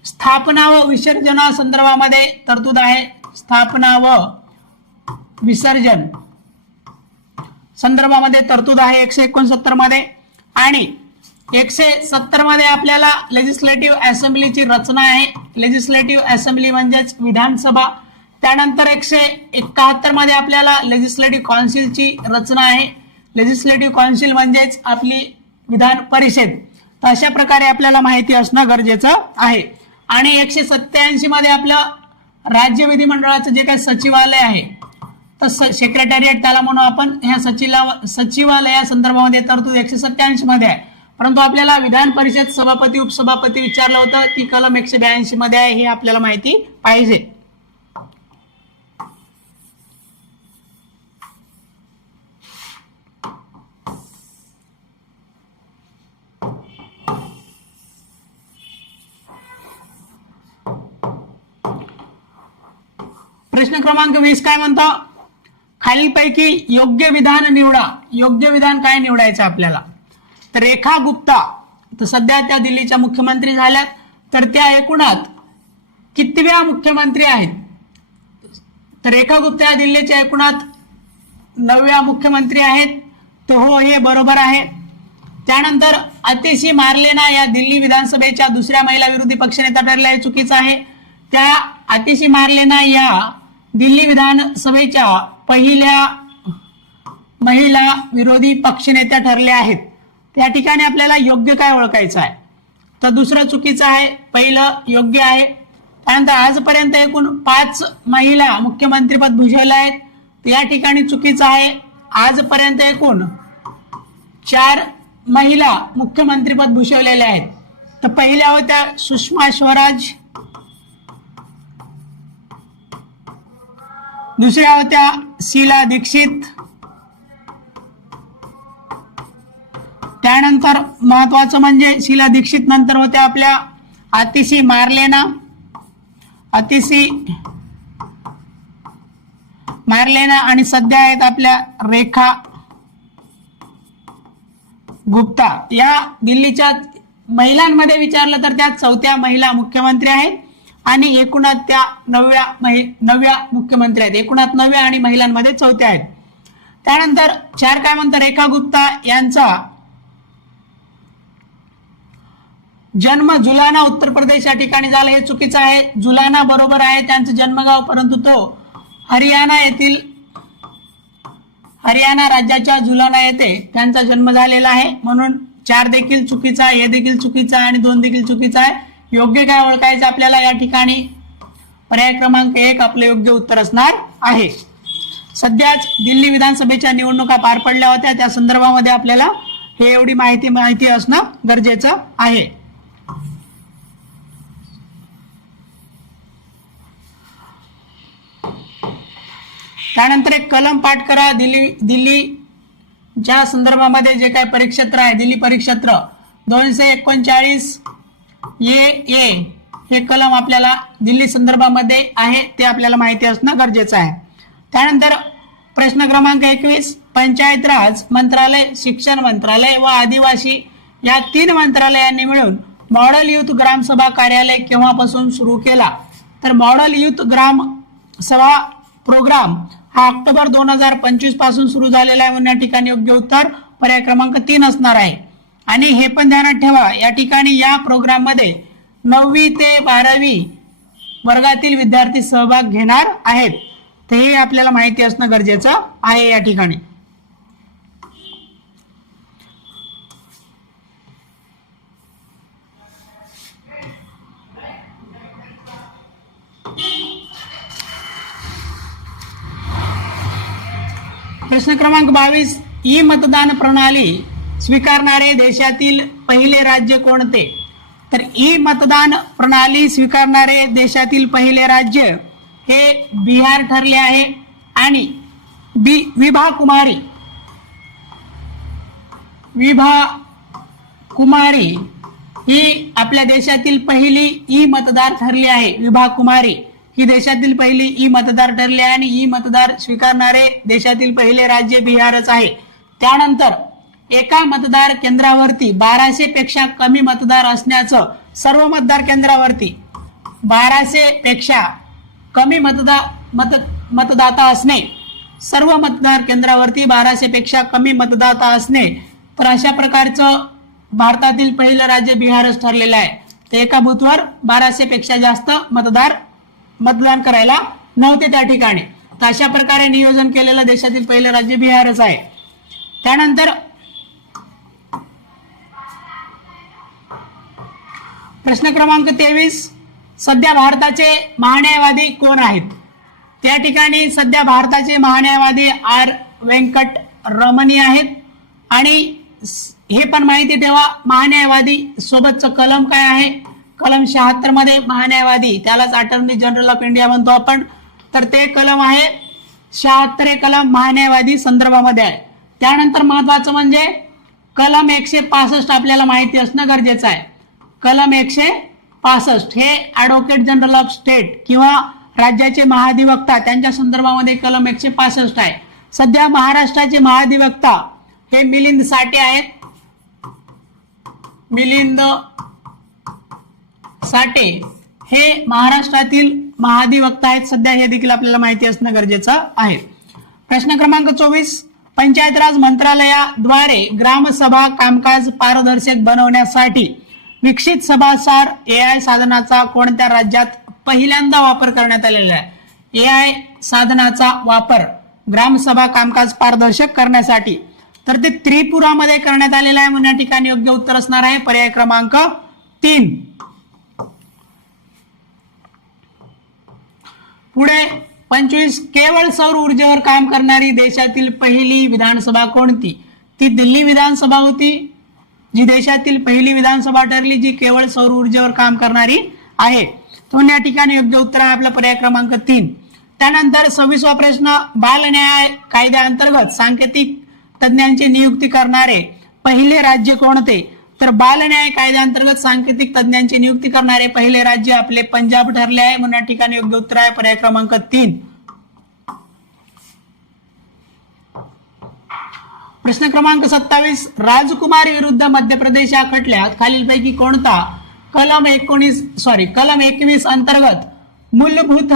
स्थापना व विसर्जना संदर्भामध्ये तरतूद आहे. स्थापना व विसर्जन संदर्भामध्ये तरतूद आहे 169 मध्ये. आणि 170 मध्ये आपल्याला लेजिस्लेटिव्ह असेंब्लीची रचना आहे. लेजिस्लेटिव्ह असेंब्ली म्हणजेच विधानसभा. त्यानंतर 171 मध्ये आपल्याला लेजिस्लेटिव्ह काउन्सिलची रचना आहे. लेजिस्लेटिव्ह काउन्सिल म्हणजेच आपली विधान परिषद. तर अशा प्रकारे आपल्याला माहिती असणं गरजेचं आहे. आणि 187 मध्ये आपलं राज्य विधिमंडळाचं जे काही सचिवालय आहे तर सेक्रेटरिएट त्याला म्हणू आपण, ह्या सचिवालया संदर्भामध्ये तरतूद 187 मध्ये आहे. परंतु आपल्याला विधान परिषद सभापती उपसभापती विचारलं होतं, ती कलम 182 मध्ये आहे, हे आपल्याला माहिती पाहिजे. प्रश्न क्रमांक 20 काय म्हणतो, खालीलपैकी योग्य विधान निवडा. योग्य विधान काय निवडायचं आपल्याला. तर रेखा गुप्ता तर सध्या त्या दिल्लीच्या मुख्यमंत्री झाल्यात, तर त्या एकूणात कितव्या मुख्यमंत्री आहेत. तर रेखा गुप्ता या दिल्लीच्या एकूणात 9व्या मुख्यमंत्री आहेत, तर हो हे बरोबर आहे. त्यानंतर आतिशी मार्लेना या दिल्ली विधानसभेच्या दुसऱ्या महिला विरोधी पक्षनेता ठरल्या, हे चुकीचं आहे. त्या आतिशी मार्लेना या दिल्ली विधानसभेच्या पहिल्या महिला विरोधी पक्षनेत्या ठरल्या आहेत. त्या ठिकाणी आपल्याला योग्य काय ओळखायचं आहे. तर दुसरं चुकीचं आहे, पहिलं योग्य आहे. त्यानंतर आजपर्यंत एकूण 5 महिला मुख्यमंत्रीपद भूषवले आहेत, तर या ठिकाणी चुकीचं आहे. आजपर्यंत एकूण 4 महिला मुख्यमंत्रीपद भूषवलेले आहेत. तर पहिल्या होत्या सुषमा स्वराज, दुसऱ्या होत्या शीला दीक्षित, त्यानंतर महत्वाचं म्हणजे शीला दीक्षित नंतर होत्या आपल्या आतिशी मार्लेना आणि सध्या आहेत आपल्या रेखा गुप्ता. या दिल्लीच्या महिलांमध्ये विचारलं तर त्या 4थ्या महिला मुख्यमंत्री आहेत आणि एकूणात त्या 9व्या मुख्यमंत्री आहेत. एकूणात 9व्या आणि महिलांमध्ये 4थ्या आहेत. त्यानंतर 4 काय म्हणतात, रेखा गुप्ता यांचा जन्म जुलाना उत्तर प्रदेश या ठिकाणी झाला. हे चुकीचं आहे. जुलाना बरोबर आहे त्यांचं जन्मगाव, परंतु तो हरियाणा राज्याच्या जुलाना येथे त्यांचा जन्म झालेला आहे. म्हणून 4 देखील चुकीचा आहे, हे देखील चुकीचा आहे आणि 2 देखील चुकीचा आहे. योग्य काय ओळखायचं आपल्याला या ठिकाणी, पर्याय क्रमांक 1 आपले योग्य उत्तर असणार आहे. सध्याच दिल्ली विधानसभेच्या निवडणुका पार पडल्या होत्या, त्या संदर्भामध्ये आपल्याला हे एवढी माहिती असणं गरजेचं आहे. त्यानंतर एक कलम पाठ करा. दिल्ली ज्या संदर्भामध्ये जे काही परिक्षेत्र आहे, दिल्ली परिक्षेत्र 239 ए हे कलम आपल्याला दिल्ली संदर्भामध्ये आहे, ते आपल्याला माहिती असणं गरजेचं आहे. त्यानंतर प्रश्न क्रमांक 21, पंचायत राज मंत्रालय, शिक्षण मंत्रालय व आदिवासी या 3 मंत्रालयांनी मिळून मॉडेल युथ ग्रामसभा कार्यालय केव्हापासून सुरू केला? तर मॉडेल युथ ग्राम सभा प्रोग्राम हा ऑक्टोबर 2025 पासून सुरू झालेला आहे. म्हणून या ठिकाणी योग्य उत्तर पर्याय क्रमांक 3 असणार आहे. आणि हे पण ध्यानात ठेवा, या ठिकाणी या प्रोग्राम मध्ये 9वी ते 12वी वर्गातील विद्यार्थी सहभाग घेणार आहेत, ते हे आपल्याला माहिती असणं गरजेचं आहे. या ठिकाणी प्रश्न क्रमांक 22, ई मतदान प्रणाली स्वीकारणारे देशातील पहिले राज्य कोणते? तर ई मतदान प्रणाली स्वीकारणारे देशातील पहिले राज्य हे बिहार ठरले आहे. आणि विभा कुमारी ही आपल्या देशातील पहिली ई मतदार ठरली आहे. विभा कुमारी ही देशातील पहिली ई मतदार ठरली आहे आणि ई मतदार स्वीकारणारे देशातील पहिले राज्य बिहारच आहे. त्यानंतर एका मतदार केंद्रावरती 1200 पेक्षा कमी मतदार असण्याचं, सर्व मतदार केंद्रावरती 1200 पेक्षा कमी मतदाता असणे, सर्व मतदार केंद्रावरती 1200 पेक्षा कमी मतदाता असणे, तर अशा प्रकारचं भारतातील पहिलं राज्य बिहारच ठरलेलं आहे. ते एका बूथवर 1200 पेक्षा जास्त मतदान करायला नव्हते त्या ठिकाणी. तर अशा प्रकारे नियोजन केलेलं देशातील पहिलं राज्य बिहारच आहे. त्यानंतर प्रश्न क्रमांक 23, सध्या भारताचे महान्यायवादी कोण आहेत? त्या ठिकाणी सध्या भारताचे महान्यायवादी आर व्यंकट रमणी आहेत. आणि हे पण माहिती ठेवा, महान्यायवादी सोबतचं कलम काय आहे? कलम 76 मध्ये महान्यायवादी, त्यालाच अटॉर्नी जनरल ऑफ इंडिया म्हणतो आपण, तर ते कलम आहे 76 हे कलम महान्यायवादी संदर्भामध्ये आहे. त्यानंतर महत्वाचं म्हणजे कलम 165 आपल्याला माहिती असणं गरजेचं आहे. कलम 165 हे ऍडव्होकेट जनरल ऑफ स्टेट किंवा राज्याचे महाधिवक्ता त्यांच्या संदर्भामध्ये कलम 165 आहे. सध्या महाराष्ट्राचे महाधिवक्ता हे मिलिंद साठे आहेत. मिलिंद साठे हे महाराष्ट्रातील महाधिवक्ता आहेत सध्या, हे देखील आपल्याला माहिती असणं गरजेचं आहे. प्रश्न क्रमांक 24, पंचायत राज मंत्रालयाद्वारे ग्रामसभा कामकाज पारदर्शक बनवण्यासाठी विकसित सभासार AI साधनाचा कोणत्या राज्यात पहिल्यांदा वापर करण्यात आलेला आहे? AI साधनाचा वापर ग्रामसभा कामकाज पारदर्शक करण्यासाठी, तर ते त्रिपुरामध्ये करण्यात आलेला आहे. म्हणून या ठिकाणी योग्य उत्तर असणार आहे पर्याय क्रमांक 3. पुढे 25, केवळ सौर ऊर्जेवर काम करणारी देशातील पहिली विधानसभा कोणती? ती दिल्ली विधानसभा होती, जी देशातील पहिली विधानसभा ठरली, जी केवळ सौर ऊर्जेवर काम करणारी आहे. तो या ठिकाणी योग्य उत्तर आहे आपला पर्याय क्रमांक 3. त्यानंतर 26वा प्रश्न, बाल न्याय कायद्याअंतर्गत सांकेतिक तज्ञांची नियुक्ती करणारे पहिले राज्य कोणते? तर बाल न्याय कायद्याअंतर्गत सांकेतिक तज्ञांची नियुक्ती करणारे पहिले राज्य आपले पंजाब ठरले आहे. म्हणून या ठिकाणी योग्य उत्तर आहे पर्याय क्रमांक 3. प्रश्न क्रमांक 27, राजकुमार विरुद्ध मध्य प्रदेश या खटल्यात खालीलपैकी कोणता कलम 21 अंतर्गत मूलभूत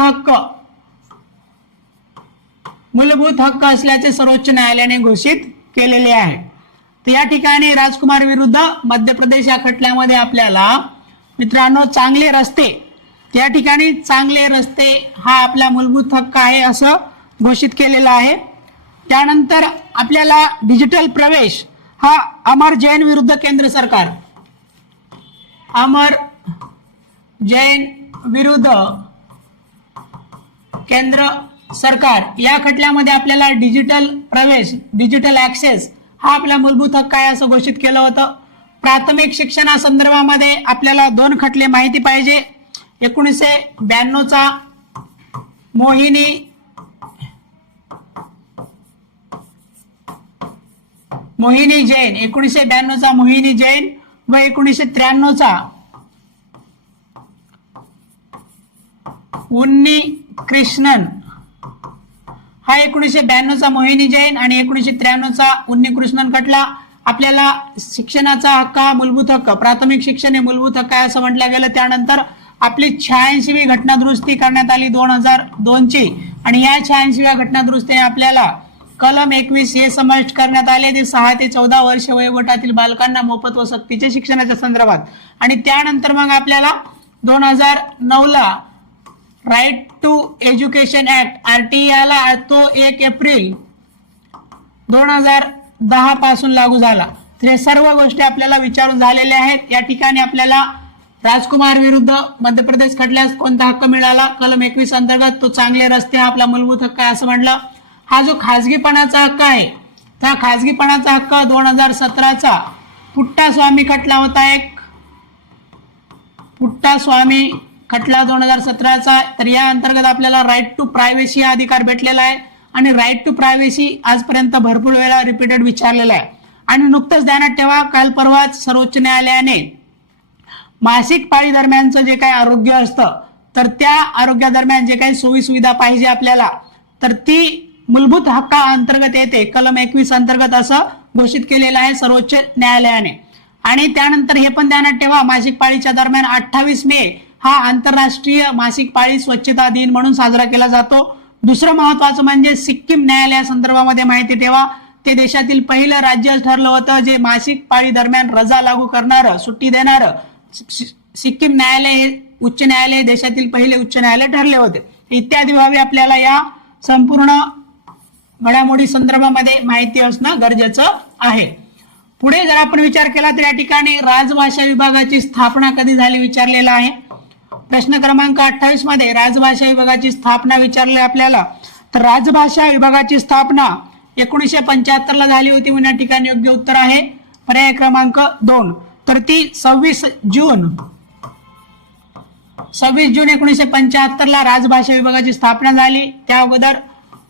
हक्क असल्याचे सर्वोच्च न्यायालयाने घोषित केलेले आहे? तर या ठिकाणी राजकुमार विरुद्ध मध्य प्रदेश या खटल्यामध्ये आपल्याला मित्रांनो चांगले रस्ते, त्या ठिकाणी चांगले रस्ते हा आपला मूलभूत हक्क आहे असं घोषित केलेला आहे. त्यानंतर आपल्याला डिजिटल प्रवेश हा अमर जैन विरुद्ध केंद्र सरकार, अमर जैन विरुद्ध केंद्र सरकार या खटल्यामध्ये आपल्याला डिजिटल प्रवेश, डिजिटल ऍक्सेस हा आपला मूलभूत हक्क आहे असं घोषित केलं होतं. प्राथमिक शिक्षणासंदर्भामध्ये आपल्याला 2 खटले माहिती पाहिजे. 1992चा मोहिनी जैन, 1992चा मोहिनी जैन व 1993चा उन्नी कृष्णन हा 1992चा मोहिनी जैन आणि 1993चा उन्नी कृष्णन खटला आपल्याला शिक्षणाचा हक्क हा मूलभूत हक्क, प्राथमिक शिक्षण हे मूलभूत हक्क आहे असं म्हटलं गेलं. त्यानंतर आपली 86वी घटना दुरुस्ती करण्यात आली 2002 ची आणि या 86व्या घटना दुरुस्तीने आपल्याला कलम 21 हे समाविष्ट करण्यात आले ते 6 ते 14 वर्ष वयोगटातील बालकांना मोफत व सक्तीचे शिक्षणाच्या संदर्भात. आणि त्यानंतर मग आपल्याला 2009 ला right to education act RTI ला तो 1 एप्रिल 2010 पासून लागू झाला. तर हे सर्व गोष्टी आपल्याला विचारून झालेल्या आहेत. या ठिकाणी आपल्याला राजकुमार विरुद्ध मध्य प्रदेश खटल्यास कोणता हक्क मिळाला? कलम 21 अंतर्गत तो चांगले रस्ते हा आपला मूलभूत हक्क आहे असं म्हटलं. हा जो खाजगीपणाचा हक्क आहे, त्या खाजगीपणाचा हक्क 2017चा पुट्टास्वामी खटला होता, एक पुट्टास्वामी खटला 2017चा. तर या अंतर्गत आपल्याला राईट टू प्रायव्हेसी हा अधिकार भेटलेला आहे आणि राईट टू प्रायव्हेसी आजपर्यंत भरपूर वेळा रिपीटेड विचारलेला आहे. आणि नुकतंच ध्यानात ठेवा, काल परवाच सर्वोच्च न्यायालयाने मासिक पाळी दरम्यानचं जे काही आरोग्य असतं तर त्या आरोग्यादरम्यान जे काही सोयी सुविधा पाहिजे आपल्याला तर ती मूलभूत हक्का अंतर्गत येते, कलम 21 अंतर्गत असं घोषित केलेलं आहे सर्वोच्च न्यायालयाने. आणि त्यानंतर हे पण ध्यानात ठेवा, मासिक पाळीच्या दरम्यान 28 मे हा आंतरराष्ट्रीय मासिक पाळी स्वच्छता दिन म्हणून साजरा केला जातो. दुसरं महत्वाचं म्हणजे सिक्कीम न्यायालयासंदर्भामध्ये माहिती ठेवा, ते देशातील पहिलं राज्य ठरलं होतं जे मासिक पाळी दरम्यान रजा लागू करणारं, सुट्टी देणारं. सिक्कीम न्यायालय हे उच्च न्यायालय देशातील पहिले उच्च न्यायालय ठरले होते. इत्यादी बाबी आपल्याला या संपूर्ण घडामोडी संदर्भामध्ये माहिती असणं गरजेचं आहे. पुढे जर आपण विचार केला तर या ठिकाणी राजभाषा विभागाची स्थापना कधी झाली विचारलेला आहे. प्रश्न क्रमांक 28 मध्ये राजभाषा विभागाची स्थापना विचारली आपल्याला. तर राजभाषा विभागाची स्थापना 1975 ला झाली होती म्हणून या ठिकाणी योग्य उत्तर आहे पर्याय क्रमांक 2. तर ती 26 जून 1975 ला राजभाषा विभागाची स्थापना झाली. त्या अगोदर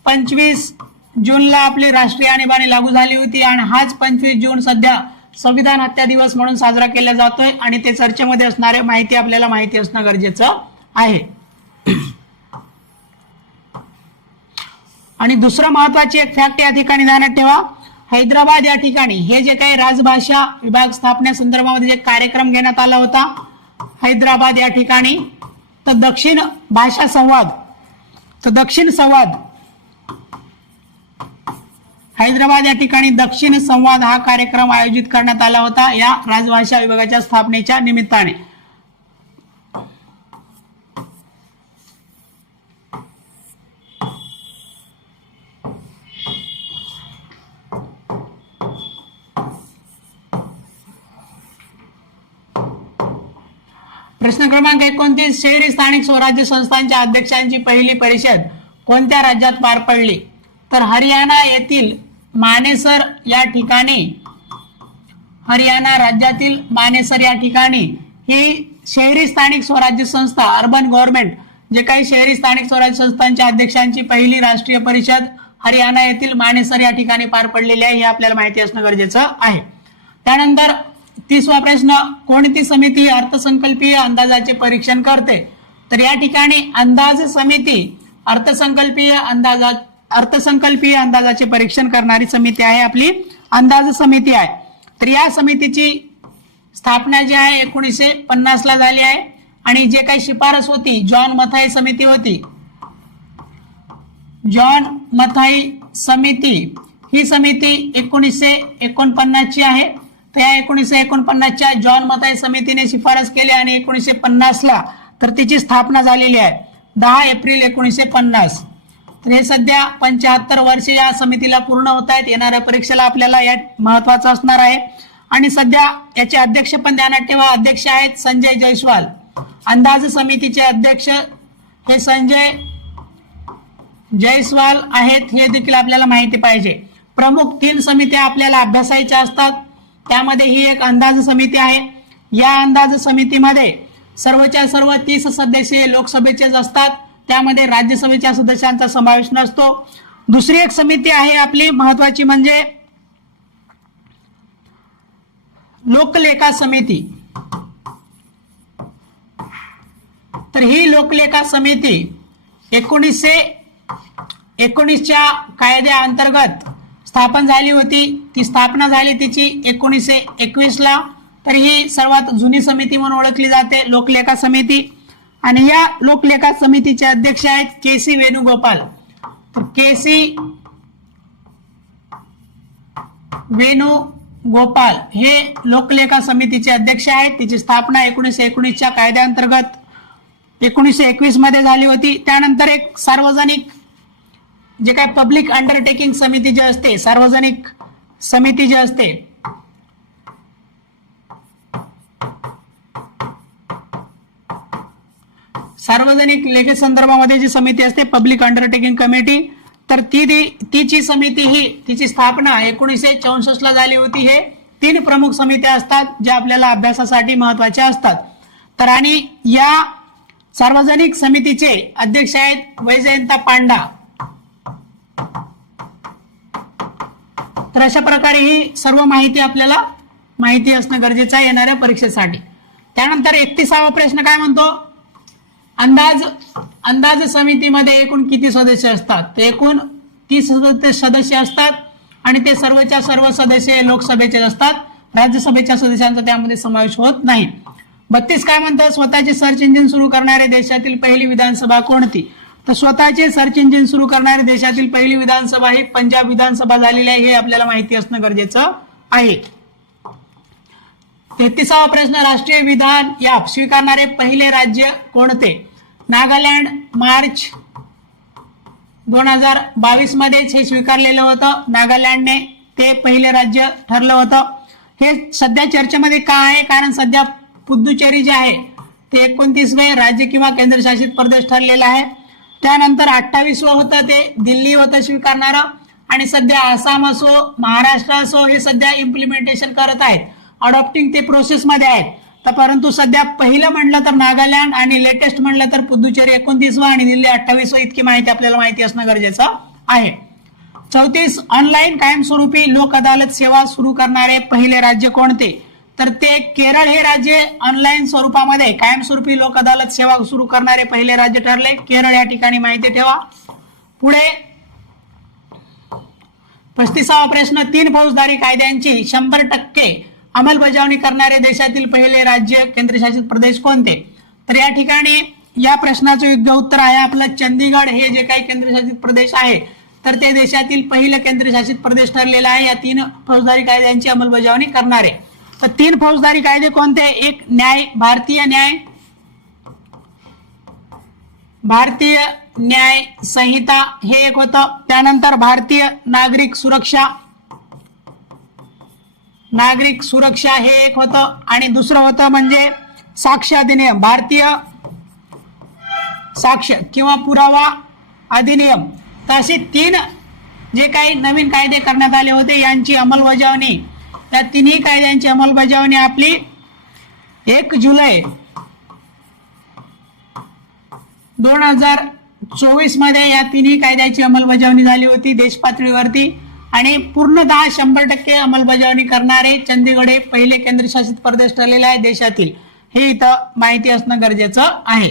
25 जूनला आपली राष्ट्रीय आणीबाणी लागू झाली होती आणि हाच 25 जून सध्या संविधान हत्या दिवस म्हणून साजरा केला जातोय आणि ते चर्चेमध्ये असणारे माहिती आपल्याला माहिती असणं गरजेचं आहे. आणि दुसरं महत्वाची एक फॅक्ट या ठिकाणी ध्यानात ठेवा, हैदराबाद या ठिकाणी हे जे काही राजभाषा विभाग स्थापनेसंदर्भामध्ये जे कार्यक्रम घेण्यात आला होता हैदराबाद या ठिकाणी, तर दक्षिण भाषा संवाद, तर दक्षिण संवाद हैदराबाद या ठिकाणी दक्षिण संवाद हा कार्यक्रम आयोजित करण्यात आला होता या राजभाषा विभागाच्या स्थापनेच्या निमित्ताने. प्रश्न क्रमांक 29, शहरी स्थानिक स्वराज्य संस्थांच्या अध्यक्षांची पहिली परिषद कोणत्या राज्यात पार पडली? तर हरियाणा येथील मानेसर या ठिकाणी, हरियाणा राज्यातील मानेसर या ठिकाणी ही शहरी स्थानिक स्वराज्य संस्था, अर्बन गव्हर्नमेंट जे काही शहरी स्थानिक स्वराज्य संस्थांच्या अध्यक्षांची पहिली राष्ट्रीय परिषद हरियाणा येथील मानेसर या ठिकाणी पार पडलेली आहे हे आपल्याला माहिती असणं गरजेचं आहे. त्यानंतर 30वा प्रश्न, कोणती समिती अर्थसंकल्पीय अंदाजाचे परीक्षण करते? तर या ठिकाणी अंदाज समिती अर्थसंकल्पीय अंदाजाचे परीक्षण करणारी समिती आहे आपली अंदाज समिती आहे. तर या समितीची स्थापना जी आहे 1950 ला झाली आहे आणि जे काही शिफारस होती जॉन मथाई समिती होती. जॉन मथाई समिती ही समिती 1949 ची आहे. तर या 1949च्या जॉन मथाई समितीने शिफारस केली आणि 1950 ला तर तिची स्थापना झालेली आहे 10 एप्रिल 1950. तर हे सध्या 75 वर्ष या समितीला पूर्ण होत आहेत. येणाऱ्या परीक्षेला आपल्याला या महत्वाचं असणार आहे. आणि सध्या याचे अध्यक्ष पण ध्यानात ठेवा, अध्यक्ष आहेत संजय जयस्वाल. अंदाज समितीचे अध्यक्ष हे संजय जयस्वाल आहेत हे देखील आपल्याला माहिती पाहिजे. प्रमुख 3 समित्या आपल्याला अभ्यासायच्या असतात. त्यामध्ये ही एक अंदाज समिती आहे. या अंदाज समितीमध्ये सर्वच्या सर्व 30 सदस्य लोकसभेचेच असतात. त्यामध्ये राज्यसभेच्या सदस्यांचा समावेश नसतो. दुसरी एक समिती आहे आपली महत्वाची म्हणजे लोकलेखा समिती. तर ही लोकलेखा समिती 1919च्या कायद्याअंतर्गत स्थापन झाली होती. ती स्थापना झाली तिची 1921 ला. तर ही सर्वात जुनी समिती म्हणून ओळखली जाते लोकलेखा समिती. आणि या लोकलेखा समितीचे अध्यक्ष आहेत के.सी. वेणुगोपाल. तर के.सी. वेणुगोपाल हे लोकलेखा समितीचे अध्यक्ष आहेत. तिची स्थापना 1919च्या कायद्याअंतर्गत 1921 मध्ये झाली होती. त्यानंतर एक सार्वजनिक जे काय पब्लिक अंडरटेकिंग समिती जी असते, सार्वजनिक समिती जी असते, सार्वजनिक लेखेसंदर्भामध्ये जी समिती असते पब्लिक अंडरटेकिंग कमिटी, तर तिची समिती ही तिची स्थापना 1964 ला झाली होती. हे 3 प्रमुख समित्या असतात ज्या आपल्याला अभ्यासासाठी महत्वाच्या असतात. तर आणि या सार्वजनिक समितीचे अध्यक्ष आहेत वैजयंता पांडा. तर अशा प्रकारे ही सर्व माहिती आपल्याला माहिती असणं गरजेचं आहे येणाऱ्या परीक्षेसाठी. त्यानंतर 31वा प्रश्न काय म्हणतो, अंदाज समितीमध्ये एकूण किती सदस्य असतात? ते एकूण 30 सदस्य असतात आणि ते सर्वच्या सर्व सदस्य लोकसभेचे असतात. राज्यसभेच्या सदस्यांचा त्यामध्ये समावेश होत नाही. 32 काय म्हणतात, स्वतःचे सर्च इंजिन सुरू करणारे देशातील पहिली विधानसभा कोणती? तर स्वतःचे सर्च इंजिन सुरू करणारे देशातील पहिली विधानसभा ही पंजाब विधानसभा झालेली आहे. हे आपल्याला माहिती असणं गरजेचं आहे. 33वा प्रश्न, राष्ट्रीय विधान ॲप स्वीकारणारे पहिले राज्य कोणते? नागालँड मार्च 2022 मध्येच हे स्वीकारलेलं होतं. नागालँडने ते पहिले राज्य ठरलं होतं. हे सध्या चर्चेमध्ये का आहे? कारण सध्या पुदुचेरी जे आहे ते 29वे राज्य किंवा केंद्रशासित प्रदेश ठरलेला आहे. त्यानंतर 28वं होतं ते दिल्ली होतं स्वीकारणारं. आणि सध्या आसाम असो महाराष्ट्र असो हे सध्या इम्प्लिमेंटेशन करत आहेत, अडॉप्टिंग ते प्रोसेसमध्ये आहेत. तर परंतु सध्या पहिलं म्हणलं तर नागालँड आणि लेटेस्ट म्हणलं तर पुदुचेरी 29वा आणि दिल्ली 28वा इतकी माहिती आपल्याला माहिती असणं गरजेचं आहे. 34 ऑनलाईन कायमस्वरूपी लोक अदालत सेवा सुरू करणारे पहिले राज्य कोणते? तर ते केरळ हे राज्य ऑनलाईन स्वरूपामध्ये कायमस्वरूपी लोक अदालत सेवा सुरू करणारे पहिले राज्य ठरले. केरळ या ठिकाणी माहिती ठेवा. पुढे 35वा प्रश्न, 3 फौजदारी कायद्यांची 100% अंमलबजावणी करणारे देशातील पहिले राज्य केंद्रशासित प्रदेश कोणते? तर या ठिकाणी या प्रश्नाचं योग्य उत्तर आहे आपलं चंदीगड हे जे काही केंद्रशासित प्रदेश आहे तर ते देशातील पहिलं केंद्रशासित प्रदेश ठरलेला आहे या 3 फौजदारी कायद्यांची अंमलबजावणी करणारे. तर 3 फौजदारी कायदे कोणते? एक भारतीय न्याय संहिता हे एक होतं. त्यानंतर भारतीय नागरिक सुरक्षा हे एक होतं. आणि दुसरं होतं म्हणजे साक्ष अधिनियम, भारतीय साक्ष किंवा पुरावा अधिनियम. तर असे 3 जे काही नवीन कायदे करण्यात आले होते यांची अंमलबजावणी, या 3ही कायद्यांची अंमलबजावणी आपली 1 जुलै 2024 मध्ये या 3ही कायद्याची अंमलबजावणी झाली होती देश पातळीवरती. आणि पूर्णतः 100% अंमलबजावणी करणारे चंदीगड हे पहिले केंद्रशासित प्रदेश ठरलेले आहे देशातील. हे इथं माहिती असणं गरजेचं आहे.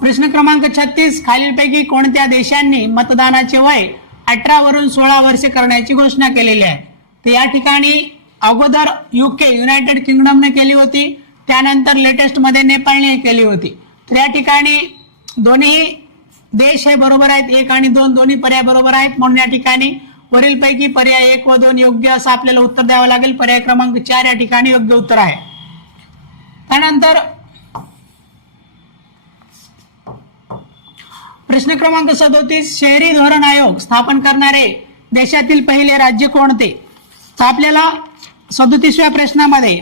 प्रश्न क्रमांक 36, खालीलपैकी कोणत्या देशांनी मतदानाचे वय 18 वरून 16 वर्षे करण्याची घोषणा केलेली आहे? तर या ठिकाणी अगोदर UK युनायटेड किंगडमने केली होती, त्यानंतर लेटेस्ट मध्ये नेपाळने केली होती. तर या ठिकाणी दोन्ही देश हे बरोबर आहेत, 1 आणि 2 दोन्ही पर्याय बरोबर आहेत. म्हणून या ठिकाणी वरीलपैकी पर्याय 1 व 2 योग्य असं आपल्याला उत्तर द्यावं लागेल. पर्याय क्रमांक 4 या ठिकाणी योग्य उत्तर आहे. त्यानंतर प्रश्न क्रमांक 37, शहरी धोरण आयोग स्थापन करणारे देशातील पहिले राज्य कोणते? तर आपल्याला 37व्या प्रश्नामध्ये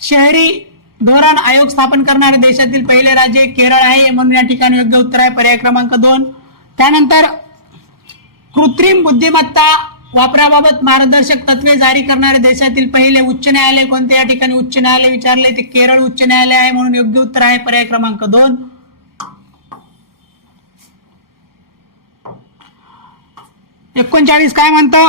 शहरी धोरण आयोग स्थापन करणारे देशातील पहिले राज्य केरळ आहे, म्हणून या ठिकाणी योग्य उत्तर आहे. पर्याय क्रमांक 2. त्यानंतर कृत्रिम बुद्धिमत्ता वापराबाबत मार्गदर्शक तत्वे जारी करणारे देशातील पहिले उच्च न्यायालय कोणते? या ठिकाणी उच्च न्यायालय विचारले, ते केरळ उच्च न्यायालय आहे, म्हणून योग्य उत्तर आहे. पर्याय क्रमांक 2. 39 काय म्हणतं?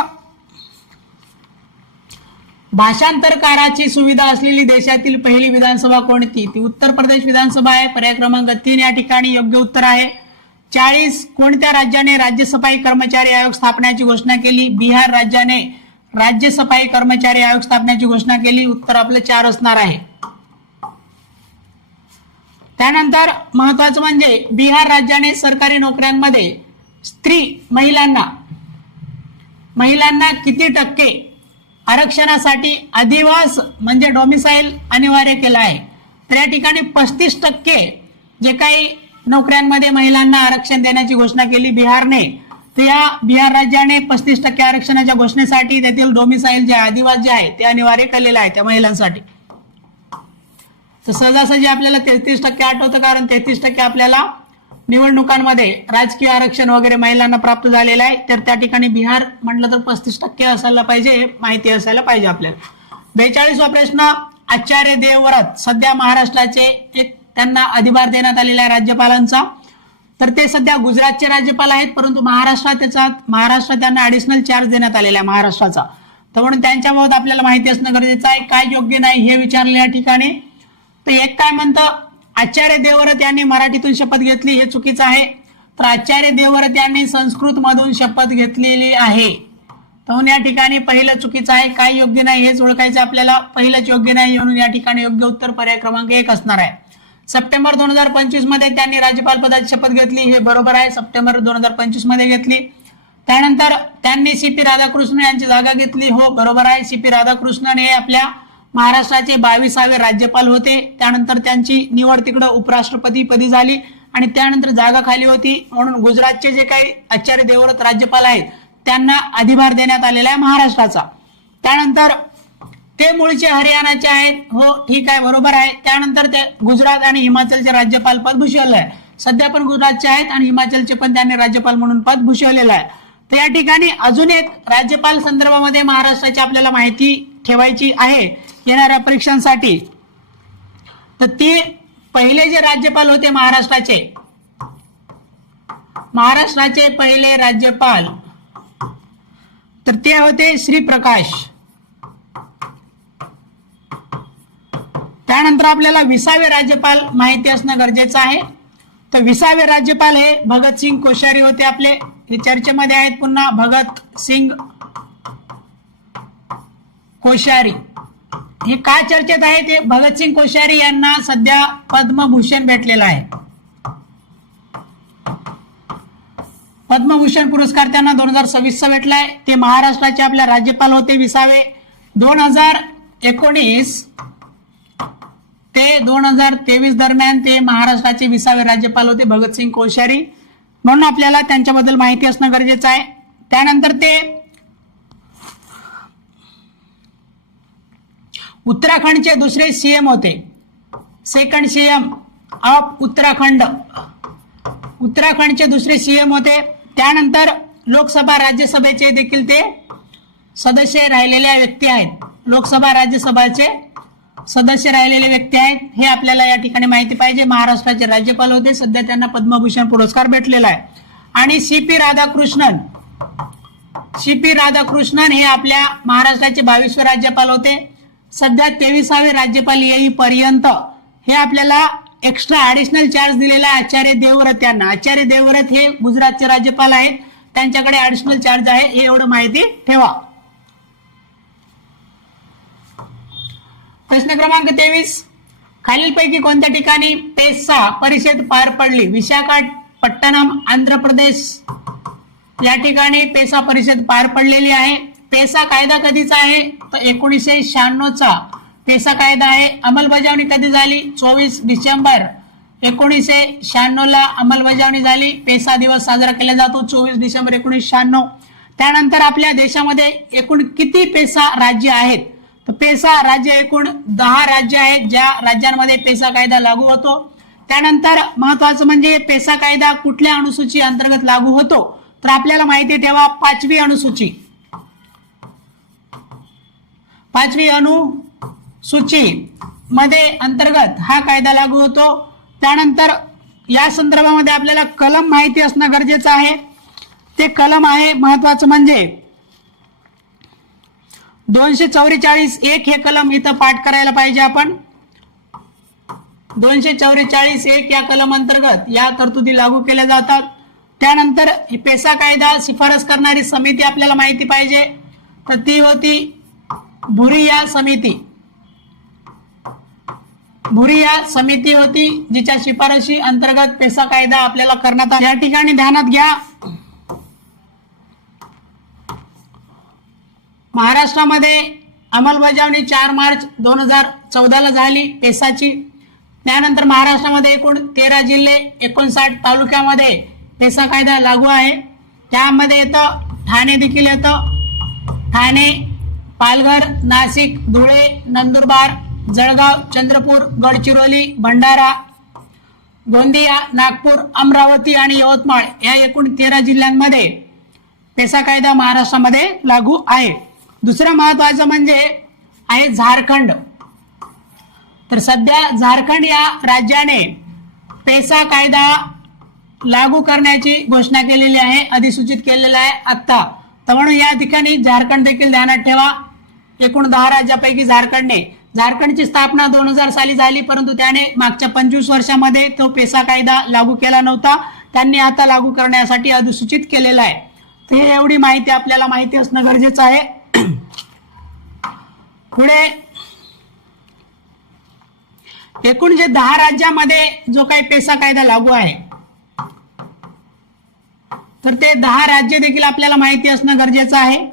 भाषांतरकाराची सुविधा असलेली देशातील पहिली विधानसभा कोणती? ती उत्तर प्रदेश विधानसभा आहे. पर्याय क्रमांक 3 या ठिकाणी योग्य उत्तर आहे. 40 कोणत्या राज्याने राज्यसफाई कर्मचारी आयोग स्थापण्याची घोषणा केली? बिहार राज्याने राज्यसफाई कर्मचारी आयोग स्थापण्याची घोषणा केली. उत्तर आपलं 4 असणार आहे. त्यानंतर महत्वाचं म्हणजे बिहार राज्याने सरकारी नोकऱ्यांमध्ये महिलांना किती टक्के आरक्षणासाठी अधिवास म्हणजे डोमिसाईल अनिवार्य केला आहे? तर या ठिकाणी 35% जे काही नोकऱ्यांमध्ये महिलांना आरक्षण देण्याची घोषणा केली बिहारने, तर या बिहार राज्याने 35% आरक्षणाच्या घोषणेसाठी त्यातील डोमिसाईल जे अधिवास जे आहे ते अनिवार्य केलेलं आहे त्या महिलांसाठी. तर सहजासहजी आपल्याला 33% आठवतं, कारण 33% आपल्याला निवडणुकांमध्ये राजकीय आरक्षण वगैरे महिलांना प्राप्त झालेलं आहे. तर त्या ठिकाणी बिहार म्हटलं तर 35% असायला पाहिजे, हे माहिती असायला पाहिजे आपल्याला. 42वा प्रश्न, आचार्य देवव्रत सध्या महाराष्ट्राचे एक त्यांना अधिभार देण्यात आलेला आहे राज्यपालांचा. तर ते सध्या गुजरातचे राज्यपाल आहेत, परंतु महाराष्ट्रात त्यांना ऍडिशनल चार्ज देण्यात आलेला आहे महाराष्ट्राचा. तर म्हणून त्यांच्याबाबत आपल्याला माहिती असणं गरजेचं आहे. काय योग्य नाही हे विचारले या ठिकाणी. तर एक काय म्हणतं, आचार्य देवव्रत यांनी मराठीतून शपथ घेतली, हे चुकीचं आहे. तर आचार्य देवव्रत यांनी संस्कृत मधून शपथ घेतलेली आहे, म्हणून या ठिकाणी पहिलं चुकीचं आहे. काय योग्य नाही हेच ओळखायचं आपल्याला. पहिलंच योग्य नाही, म्हणून या ठिकाणी योग्य उत्तर पर्याय क्रमांक 1 असणार आहे. सप्टेंबर 2025 मध्ये त्यांनी राज्यपाल पदाची शपथ घेतली, हे बरोबर आहे. सप्टेंबर 2025 मध्ये घेतली. त्यानंतर त्यांनी CP राधाकृष्णन यांची जागा घेतली, हो बरोबर आहे. CP राधाकृष्णन हे आपल्या महाराष्ट्राचे 22वे राज्यपाल होते. त्यानंतर त्यांची निवड तिकडे उपराष्ट्रपती पदी झाली आणि त्यानंतर जागा खाली होती, म्हणून गुजरातचे जे काही आचार्य देवव्रत राज्यपाल आहेत त्यांना अधिभार देण्यात आलेला आहे महाराष्ट्राचा. त्यानंतर ते मूळचे हरियाणाचे आहेत, हो ठीक आहे बरोबर आहे. त्यानंतर ते गुजरात आणि हिमाचलचे राज्यपाल पद भूषवले आहे. सध्या पण गुजरातचे आहेत आणि हिमाचलचे पण त्यांनी राज्यपाल म्हणून पद भूषवलेलं आहे. तर या ठिकाणी अजून एक राज्यपाल संदर्भामध्ये महाराष्ट्राची आपल्याला माहिती ठेवायची आहे येणाऱ्या परीक्षांसाठी. तर ते पहिले जे राज्यपाल होते महाराष्ट्राचे पहिले राज्यपाल, तर ते होते श्री प्रकाश. त्यानंतर आपल्याला 20वे राज्यपाल माहिती असणं गरजेचं आहे. तर 20वे राज्यपाल हे भगतसिंग कोश्यारी होते आपले, हे चर्चेमध्ये आहेत पुन्हा. भगतसिंग कोश्यारी हे काय चर्चेत आहे? ते भगतसिंग कोश्यारी यांना सध्या पद्मभूषण भेटलेला आहे. पद्मभूषण पुरस्कार त्यांना 2026 भेटलाय. ते महाराष्ट्राचे आपल्या राज्यपाल होते 20वे. 2019 ते 2023 दरम्यान ते महाराष्ट्राचे 20वे राज्यपाल होते भगतसिंग कोश्यारी, म्हणून आपल्याला त्यांच्याबद्दल माहिती असणं गरजेचं आहे. त्यानंतर ते उत्तराखंडचे दुसरे CM होते, सेकंड CM ऑफ उत्तराखंड. उत्तराखंडचे दुसरे CM होते. त्यानंतर लोकसभा राज्यसभेचे देखील ते सदस्य राहिलेल्या व्यक्ती आहेत. लोकसभा राज्यसभाचे सदस्य राहिलेले व्यक्ती आहेत, हे आपल्याला या ठिकाणी माहिती पाहिजे. महाराष्ट्राचे राज्यपाल होते, सध्या त्यांना पद्मभूषण पुरस्कार भेटलेला आहे. आणि CP राधाकृष्णन हे आपल्या महाराष्ट्राचे 22वे राज्यपाल होते. सध्या 23वे राज्यपाल येईपर्यंत हे आपल्याला एक्स्ट्रा ऍडिशनल चार्ज दिलेला आहे आचार्य देवव्रत यांना. आचार्य देवव्रत हे गुजरातचे राज्यपाल आहेत, त्यांच्याकडे ऍडिशनल चार्ज आहे, हे एवढं माहिती ठेवा. प्रश्न क्रमांक 23, खालीलपैकी कोणत्या ठिकाणी पेसा परिषद पार पडली? विशाखापट्टणम आंध्र प्रदेश या ठिकाणी पेसा परिषद पार पडलेली आहे. पेसा कायदा कधीचा आहे? तर 1996चा पेसा कायदा आहे. अंमलबजावणी कधी झाली? 24 डिसेंबर 1996 ला अंमलबजावणी झाली. पेसा दिवस साजरा केला जातो 24 डिसेंबर 1996. त्यानंतर आपल्या देशामध्ये एकूण किती पेसा राज्य आहेत? तर पेसा राज्य एकूण 10 राज्य आहेत ज्या राज्यांमध्ये पेसा कायदा लागू होतो. त्यानंतर महत्वाचं म्हणजे पेसा कायदा कुठल्या अनुसूची अंतर्गत लागू होतो? तर आपल्याला माहिती आहे तेव्हा 5वी अनुसूची, 5वी अनुसूची मध्ये अंतर्गत हा कायदा लागू होतो. त्यानंतर या संदर्भामध्ये आपल्याला कलम माहिती असणं गरजेचं आहे. ते कलम आहे महत्वाचं म्हणजे 244(1) हे कलम इथं पाठ करायला पाहिजे आपण. 244(1) या कलम अंतर्गत या तरतुदी लागू केल्या जातात. त्यानंतर पेसा कायदा शिफारस करणारी समिती आपल्याला माहिती पाहिजे, तर ती होती भुरिया समिती. भुरिया समिती होती जिच्या शिफारशी अंतर्गत पेसा कायदा आपल्याला करण्यात आला. या ठिकाणी ध्यानात घ्या, महाराष्ट्रामध्ये अंमलबजावणी 4 मार्च 2014 ला झाली पेसाची. त्यानंतर महाराष्ट्रामध्ये एकूण 13 जिल्हे 59 तालुक्यामध्ये पेसा कायदा लागू आहे. त्यामध्ये येतं ठाणे देखील येतं. ठाणे, पालघर, नाशिक, धुळे, नंदुरबार, जळगाव, चंद्रपूर, गडचिरोली, भंडारा, गोंदिया, नागपूर, अमरावती आणि यवतमाळ या एकूण 13 जिल्ह्यांमध्ये पेसा कायदा महाराष्ट्रामध्ये लागू आहे. दुसरं महत्वाचं म्हणजे आहे झारखंड. तर सध्या झारखंड या राज्याने पेसा कायदा लागू करण्याची घोषणा केलेली आहे, अधिसूचित केलेला आहे आता. तर म्हणून या ठिकाणी झारखंड देखील ध्यानात ठेवा. एकूण 10 राज्यापैकी झारखंडची स्थापना 2000 साली झाली, परंतु त्याने मागच्या 25 वर्षामध्ये तो पेसा कायदा लागू केला नव्हता. त्यांनी आता लागू करण्यासाठी अधिसूचित केलेला आहे. तर हे एवढी माहिती आपल्याला माहिती असणं गरजेचं आहे. पुढे एकूण जे 10 राज्यामध्ये जो काही पेसा कायदा लागू आहे, तर ते 10 राज्य देखील आपल्याला माहिती असणं गरजेचं आहे.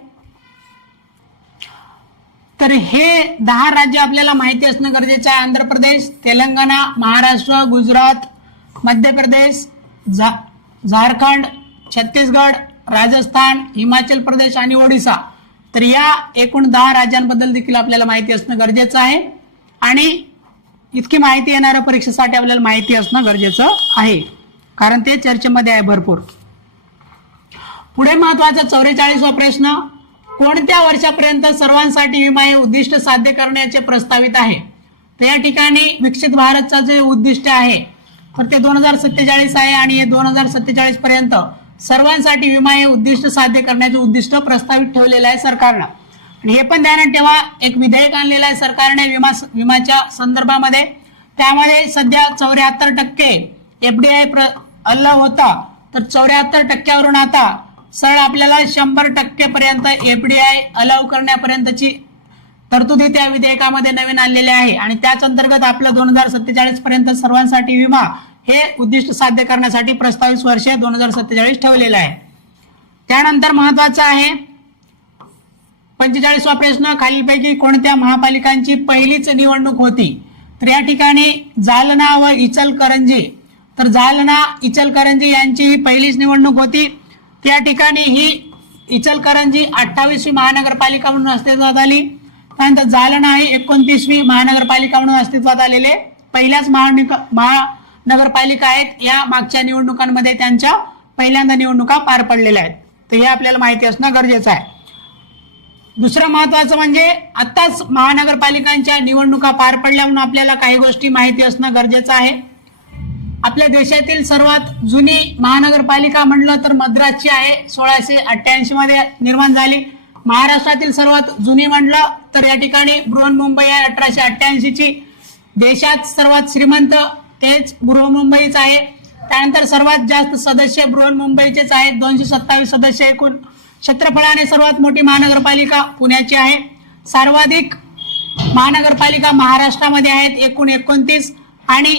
तर हे 10 राज्य आपल्याला माहिती असणं गरजेचं आहे. आंध्र प्रदेश, तेलंगणा, महाराष्ट्र, गुजरात, मध्य प्रदेश, झारखंड, छत्तीसगड, राजस्थान, हिमाचल प्रदेश आणि ओडिसा. तर या एकूण 10 राज्यांबद्दल देखील आपल्याला माहिती असणं गरजेचं आहे. आणि इतकी माहिती येणाऱ्या परीक्षेसाठी आपल्याला माहिती असणं गरजेचं आहे, कारण ते चर्चेमध्ये आहे भरपूर. पुढे महत्वाचा 44वा प्रश्न, कोणत्या वर्षापर्यंत सर्वांसाठी विमा हे उद्दिष्ट साध्य करण्याचे प्रस्तावित आहे? तर या ठिकाणी विकसित भारतचा जे उद्दिष्ट आहे तर ते 2047 आहे आणि हे 2047 पर्यंत सर्वांसाठी विमा हे उद्दिष्ट साध्य करण्याचे उद्दिष्ट प्रस्तावित ठेवलेलं आहे सरकारनं. आणि हे पण ध्यानात ठेवा, एक विधेयक आणलेलं आहे सरकारने विमाच्या संदर्भामध्ये. त्यामध्ये सध्या 74% FDI अलाव होता, तर 74%वरून आता सरळ आपल्याला 100% पर्यंत FDI अलाव करण्यापर्यंतची तरतुदी त्या विधेयकामध्ये नवीन आणलेली आहे. आणि त्याच अंतर्गत आपलं 2047 पर्यंत सर्वांसाठी विमा हे उद्दिष्ट साध्य करण्यासाठी प्रस्तावित वर्ष 2047 ठेवलेलं आहे. त्यानंतर महत्वाचं आहे 45वा प्रश्न, खालीलपैकी कोणत्या महापालिकांची पहिलीच निवडणूक होती? तर या ठिकाणी जालना व इचलकरंजी. तर जालना, इचलकरंजी यांची ही पहिलीच निवडणूक होती. त्या ठिकाणी ही इचलकरंजी 28वी महानगरपालिका म्हणून अस्तित्वात आली. त्यानंतर जालना ही 29वी महानगरपालिका म्हणून अस्तित्वात आलेले पहिल्याच महानगरपालिका आहेत. या मागच्या निवडणुकांमध्ये त्यांच्या पहिल्यांदा निवडणुका पार पडलेल्या आहेत. तर हे आपल्याला माहिती असणं गरजेचं आहे. दुसरं महत्वाचं म्हणजे आताच महानगरपालिकांच्या निवडणुका पार पडल्या म्हणून आपल्याला काही गोष्टी माहिती असणं गरजेचं आहे. आपल्या देशातील सर्वात जुनी महानगरपालिका म्हटलं तर मद्रासची आहे, 1688 मध्ये निर्माण झाली. महाराष्ट्रातील सर्वात जुनी म्हटलं तर या ठिकाणी बृहन्मुंबई आहे, 1888 ची. देशात सर्वात श्रीमंत तेच बृहन्मुंबईच आहे. त्यानंतर सर्वात जास्त सदस्य बृहन्मुंबईचेच आहेत, 227 सदस्य एकूण. क्षेत्रफळाने सर्वात मोठी महानगरपालिका पुण्याची आहे. सर्वाधिक महानगरपालिका महाराष्ट्रामध्ये आहेत एकूण 29 आणि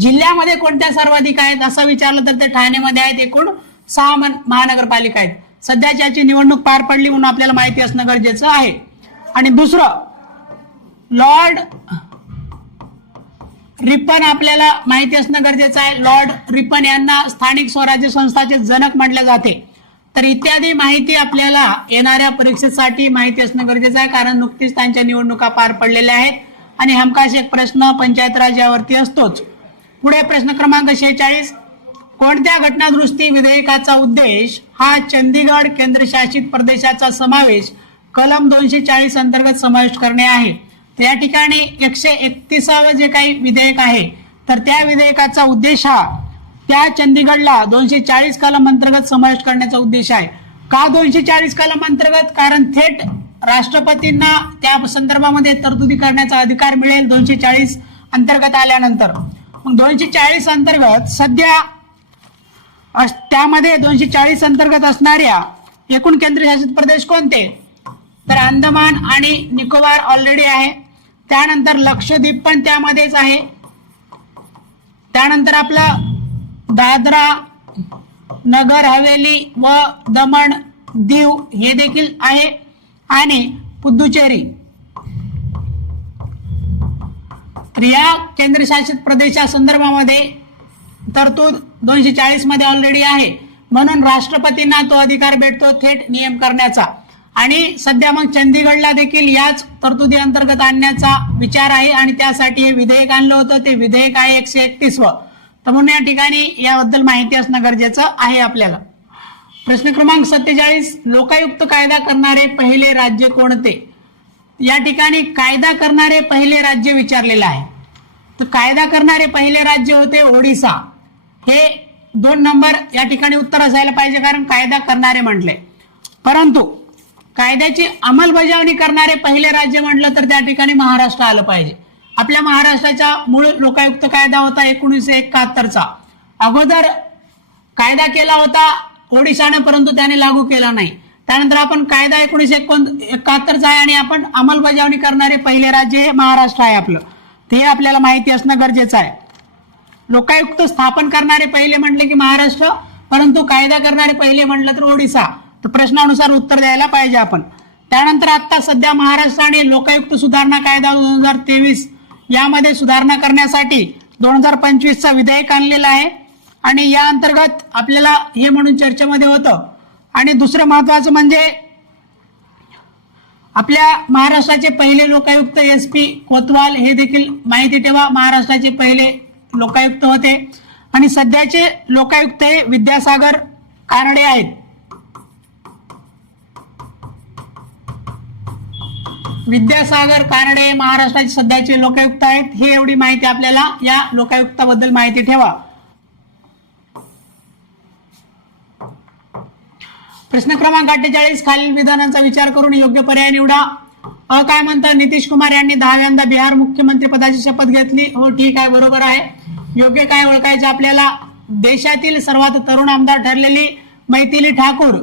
जिल्ह्यामध्ये कोणत्या सर्वाधिक आहेत असं विचारलं तर ते ठाण्यामध्ये आहेत एकूण 6 महानगरपालिका आहेत. सध्याची याची निवडणूक पार पडली म्हणून आपल्याला माहिती असणं गरजेचं आहे. आणि दुसरं लॉर्ड रिपन आपल्याला माहिती असणं गरजेचं आहे. लॉर्ड रिपन यांना स्थानिक स्वराज्य संस्थाचे जनक म्हटले जाते. तर इत्यादी माहिती आपल्याला येणाऱ्या परीक्षेसाठी माहिती असणं गरजेचं आहे कारण नुकतीच त्यांच्या निवडणुका पार पडलेल्या आहेत आणि हमखास एक प्रश्न पंचायत राज यावरती असतोच. पुढे प्रश्न क्रमांक 46 कोणत्या घटनादुरुस्ती विधेयकाचा उद्देश हा चंदीगड केंद्रशासित प्रदेशाचा समावेश कलम 240 अंतर्गत समाविष्ट करणे आहे. तर या ठिकाणी 131 जे काही विधेयक आहे तर त्या विधेयकाचा उद्देश हा त्या चंदीगडला 240 कलम अंतर्गत समाविष्ट करण्याचा उद्देश आहे. का 240 कलम अंतर्गत? कारण थेट राष्ट्रपतींना त्या संदर्भामध्ये तरतुदी करण्याचा अधिकार मिळेल 240 अंतर्गत आल्यानंतर. मग 240 अंतर्गत सध्या त्यामध्ये 240 अंतर्गत असणाऱ्या एकूण केंद्रशासित प्रदेश कोणते? तर अंदमान आणि निकोबार ऑलरेडी आहे. त्यानंतर लक्षद्वीप पण त्यामध्येच आहे. त्यानंतर आपलं दादरा नगर हवेली व दमण दीव हे देखील आहे आणि पुदुचेरी. तर या केंद्रशासित प्रदेशा संदर्भामध्ये तरतूद 240 मध्ये ऑलरेडी आहे म्हणून राष्ट्रपतींना तो अधिकार भेटतो थेट नियम करण्याचा. आणि सध्या मग चंदीगडला देखील याच तरतुदी अंतर्गत आणण्याचा विचार आहे आणि त्यासाठी हे विधेयक आणलं होतं. ते विधेयक आहे 131. तर म्हणून या ठिकाणी याबद्दल माहिती असणं गरजेचं आहे आपल्याला. प्रश्न क्रमांक 47 लोकायुक्त कायदा करणारे पहिले राज्य कोणते? या ठिकाणी कायदा करणारे पहिले राज्य विचारलेलं आहे. तर कायदा करणारे पहिले राज्य होते ओडिसा. हे 2 नंबर या ठिकाणी उत्तर असायला पाहिजे कारण कायदा करणारे म्हटले. परंतु कायद्याची अंमलबजावणी करणारे पहिले राज्य म्हटलं तर त्या ठिकाणी महाराष्ट्र आलं पाहिजे. आपल्या महाराष्ट्राचा मूळ लोकायुक्त कायदा होता 1971चा. अगोदर कायदा केला होता ओडिशाने परंतु त्याने लागू केला नाही. त्यानंतर आपण कायदा 1971चा आहे आणि आपण अंमलबजावणी करणारे पहिले राज्य हे महाराष्ट्र आहे आपलं. ते आपल्याला माहिती असणं गरजेचं आहे. लोकायुक्त स्थापन करणारे पहिले म्हटले की महाराष्ट्र परंतु कायदा करणारे पहिले म्हटलं तर ओडिसा. तर प्रश्नानुसार उत्तर द्यायला पाहिजे आपण. त्यानंतर आता सध्या महाराष्ट्राने लोकायुक्त सुधारणा कायदा 2023 यामध्ये सुधारणा करण्यासाठी 2025चा विधेयक आणलेला आहे आणि या अंतर्गत आपल्याला हे म्हणून चर्चेमध्ये होतं. आणि दुसरं महत्वाचं म्हणजे आपल्या महाराष्ट्राचे पहिले लोकायुक्त SP कोतवाल हे देखील माहिती ठेवा. महाराष्ट्राचे पहिले लोकायुक्त होते आणि सध्याचे लोकायुक्त हे विद्यासागर कानडे आहेत. विद्यासागर कानडे महाराष्ट्राचे सध्याचे लोकायुक्त आहेत. ही एवढी माहिती आपल्याला या लोकायुक्ताबद्दल माहिती ठेवा. प्रश्न क्रमांक 48 खालील विधानांचा विचार करून योग्य पर्याय निवडा. काय म्हणतात? नितीश कुमार यांनी 10व्यांदा बिहार मुख्यमंत्री पदाची शपथ घेतली. हो ठीक आहे, बरोबर आहे. योग्य काय ओळखायचे आपल्याला? देशातील सर्वात तरुण आमदार ठरलेली मैथिली ठाकूर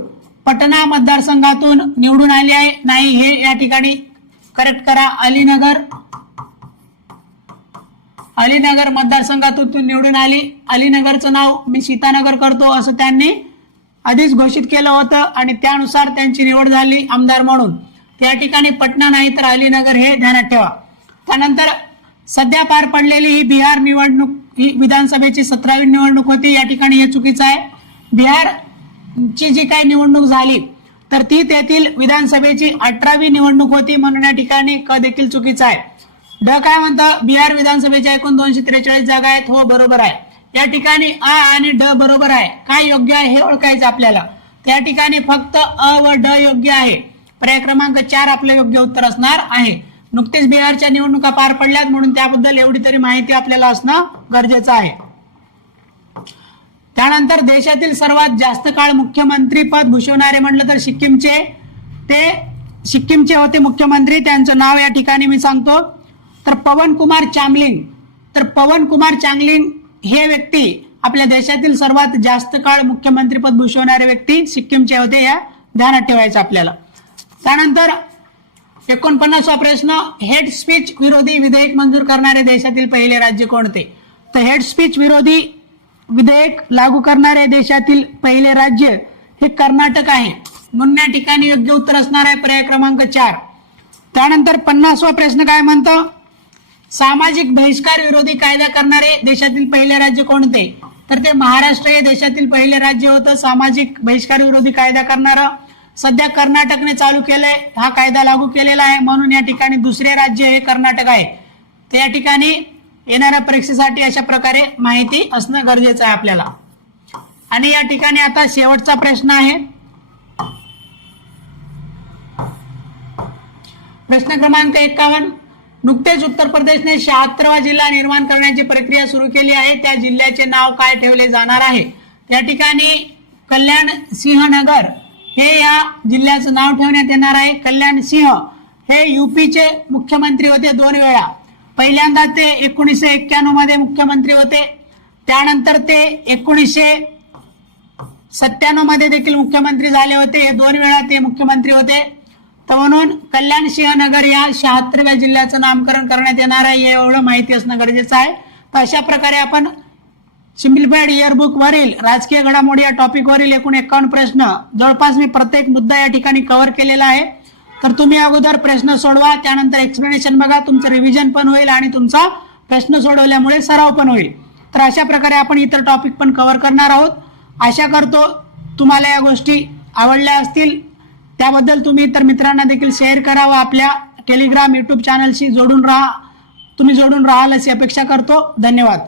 पटना मतदारसंघातून निवडून आली आहे. नाही, हे या ठिकाणी करेक्ट करा. अलीनगर मतदारसंघातून निवडून आली. अलीनगरचं नाव मी सीतानगर करतो असं त्यांनी आधीच घोषित केलं होतं आणि त्यानुसार त्यांची निवड झाली आमदार म्हणून. त्या ठिकाणी पटना नाही तर अलीनगर हे ध्यानात ठेवा. त्यानंतर सध्या पार पडलेली ही बिहार निवडणूक ही विधानसभेची 17वी निवडणूक होती. या ठिकाणी हे चुकीचं आहे. बिहारची जी काही निवडणूक झाली तर ती तेथील विधानसभेची 18वी निवडणूक होती म्हणून या ठिकाणी क देखील चुकीचा आहे. ड काय म्हणतं? बिहार विधानसभेच्या एकूण 243 जागा आहेत. हो, बरोबर आहे. या ठिकाणी अ आणि ड बरोबर आहे. काय योग्य आहे हे ओळखायचं आपल्याला. त्या ठिकाणी फक्त अ व ड योग्य आहे. पर्याय क्रमांक 4 आपलं योग्य उत्तर असणार आहे. नुकतेच बिहारच्या निवडणुका पार पडल्यात म्हणून त्याबद्दल एवढी तरी माहिती आपल्याला असणं गरजेचं आहे. त्यानंतर देशातील सर्वात जास्त काळ मुख्यमंत्री पद भूषवणारे म्हटलं तर सिक्कीमचे होते मुख्यमंत्री. त्यांचं नाव या ठिकाणी मी सांगतो. तर पवन कुमार चामलिंग. तर पवन कुमार चामलिंग हे व्यक्ती आपल्या देशातील सर्वात जास्त काळ मुख्यमंत्री पद भूषवणारे व्यक्ती सिक्कीमचे होते. या ध्यानात ठेवायचं आपल्याला. त्यानंतर 49वा प्रश्न, हेड स्पीच विरोधी विधेयक मंजूर करणारे देशातील पहिले राज्य कोणते? तर हेड स्पीच विरोधी विधेयक लागू करणारे देशातील पहिले राज्य हे कर्नाटक आहे, म्हणून या ठिकाणी योग्य उत्तर असणार आहे पर्याय क्रमांक 4. त्यानंतर 50वा प्रश्न काय म्हणतो, सामाजिक बहिष्कार विरोधी कायदा करणारे देशातील पहिले राज्य कोणते? तर ते महाराष्ट्र हे देशातील पहिले राज्य होतं सामाजिक बहिष्कार विरोधी कायदा करणारं. सध्या कर्नाटकने चालू केलंय, हा कायदा लागू केलेला आहे, म्हणून या ठिकाणी दुसरे राज्य हे कर्नाटक आहे. तर या ठिकाणी येणाऱ्या परीक्षेसाठी अशा प्रकारे माहिती असणं गरजेचं आहे आपल्याला. आणि या ठिकाणी आता शेवटचा प्रश्न आहे, प्रश्न क्रमांक 51. नुकतेच उत्तर प्रदेशने 76वा जिल्हा निर्माण करण्याची प्रक्रिया सुरू केली आहे, त्या जिल्ह्याचे नाव काय ठेवले जाणार आहे? या ठिकाणी कल्याण सिंहनगर हे या जिल्ह्याचं नाव ठेवण्यात येणार आहे. कल्याण सिंह हे युपीचे मुख्यमंत्री होते 2 वेळा. पहिल्यांदा ते 1991 मध्ये मुख्यमंत्री होते, त्यानंतर ते 1997 मध्ये देखील मुख्यमंत्री झाले होते. हे 2 वेळा ते मुख्यमंत्री होते. तर म्हणून कल्याण सिंहनगर या 76व्या जिल्ह्याचं नामकरण करण्यात येणार आहे, हे एवढं माहिती असणं गरजेचं आहे. तर अशा प्रकारे आपण सिम्प्लिफाईड इयरबुक वरील राजकीय घडामोडी या टॉपिक वरील एकूण 51 प्रश्न जवळपास मी प्रत्येक मुद्दा या ठिकाणी कव्हर केलेला आहे. तर तुम्ही अगोदर प्रश्न सोडवा, त्यानंतर एक्सप्लेनेशन बघा, तुमचं रिव्हिजन पण होईल आणि तुमचा प्रश्न सोडवल्यामुळे सराव पण होईल. तर अशा प्रकारे आपण इतर टॉपिक पण कव्हर करणार आहोत. आशा करतो तुम्हाला या गोष्टी आवडल्या असतील. त्याबद्दल तुम्ही इतर मित्रांना देखील शेअर करा व आपल्या टेलिग्राम, YouTube चॅनलशी जोडून राहा. तुम्ही जोडून राहाल अशी अपेक्षा करतो. धन्यवाद.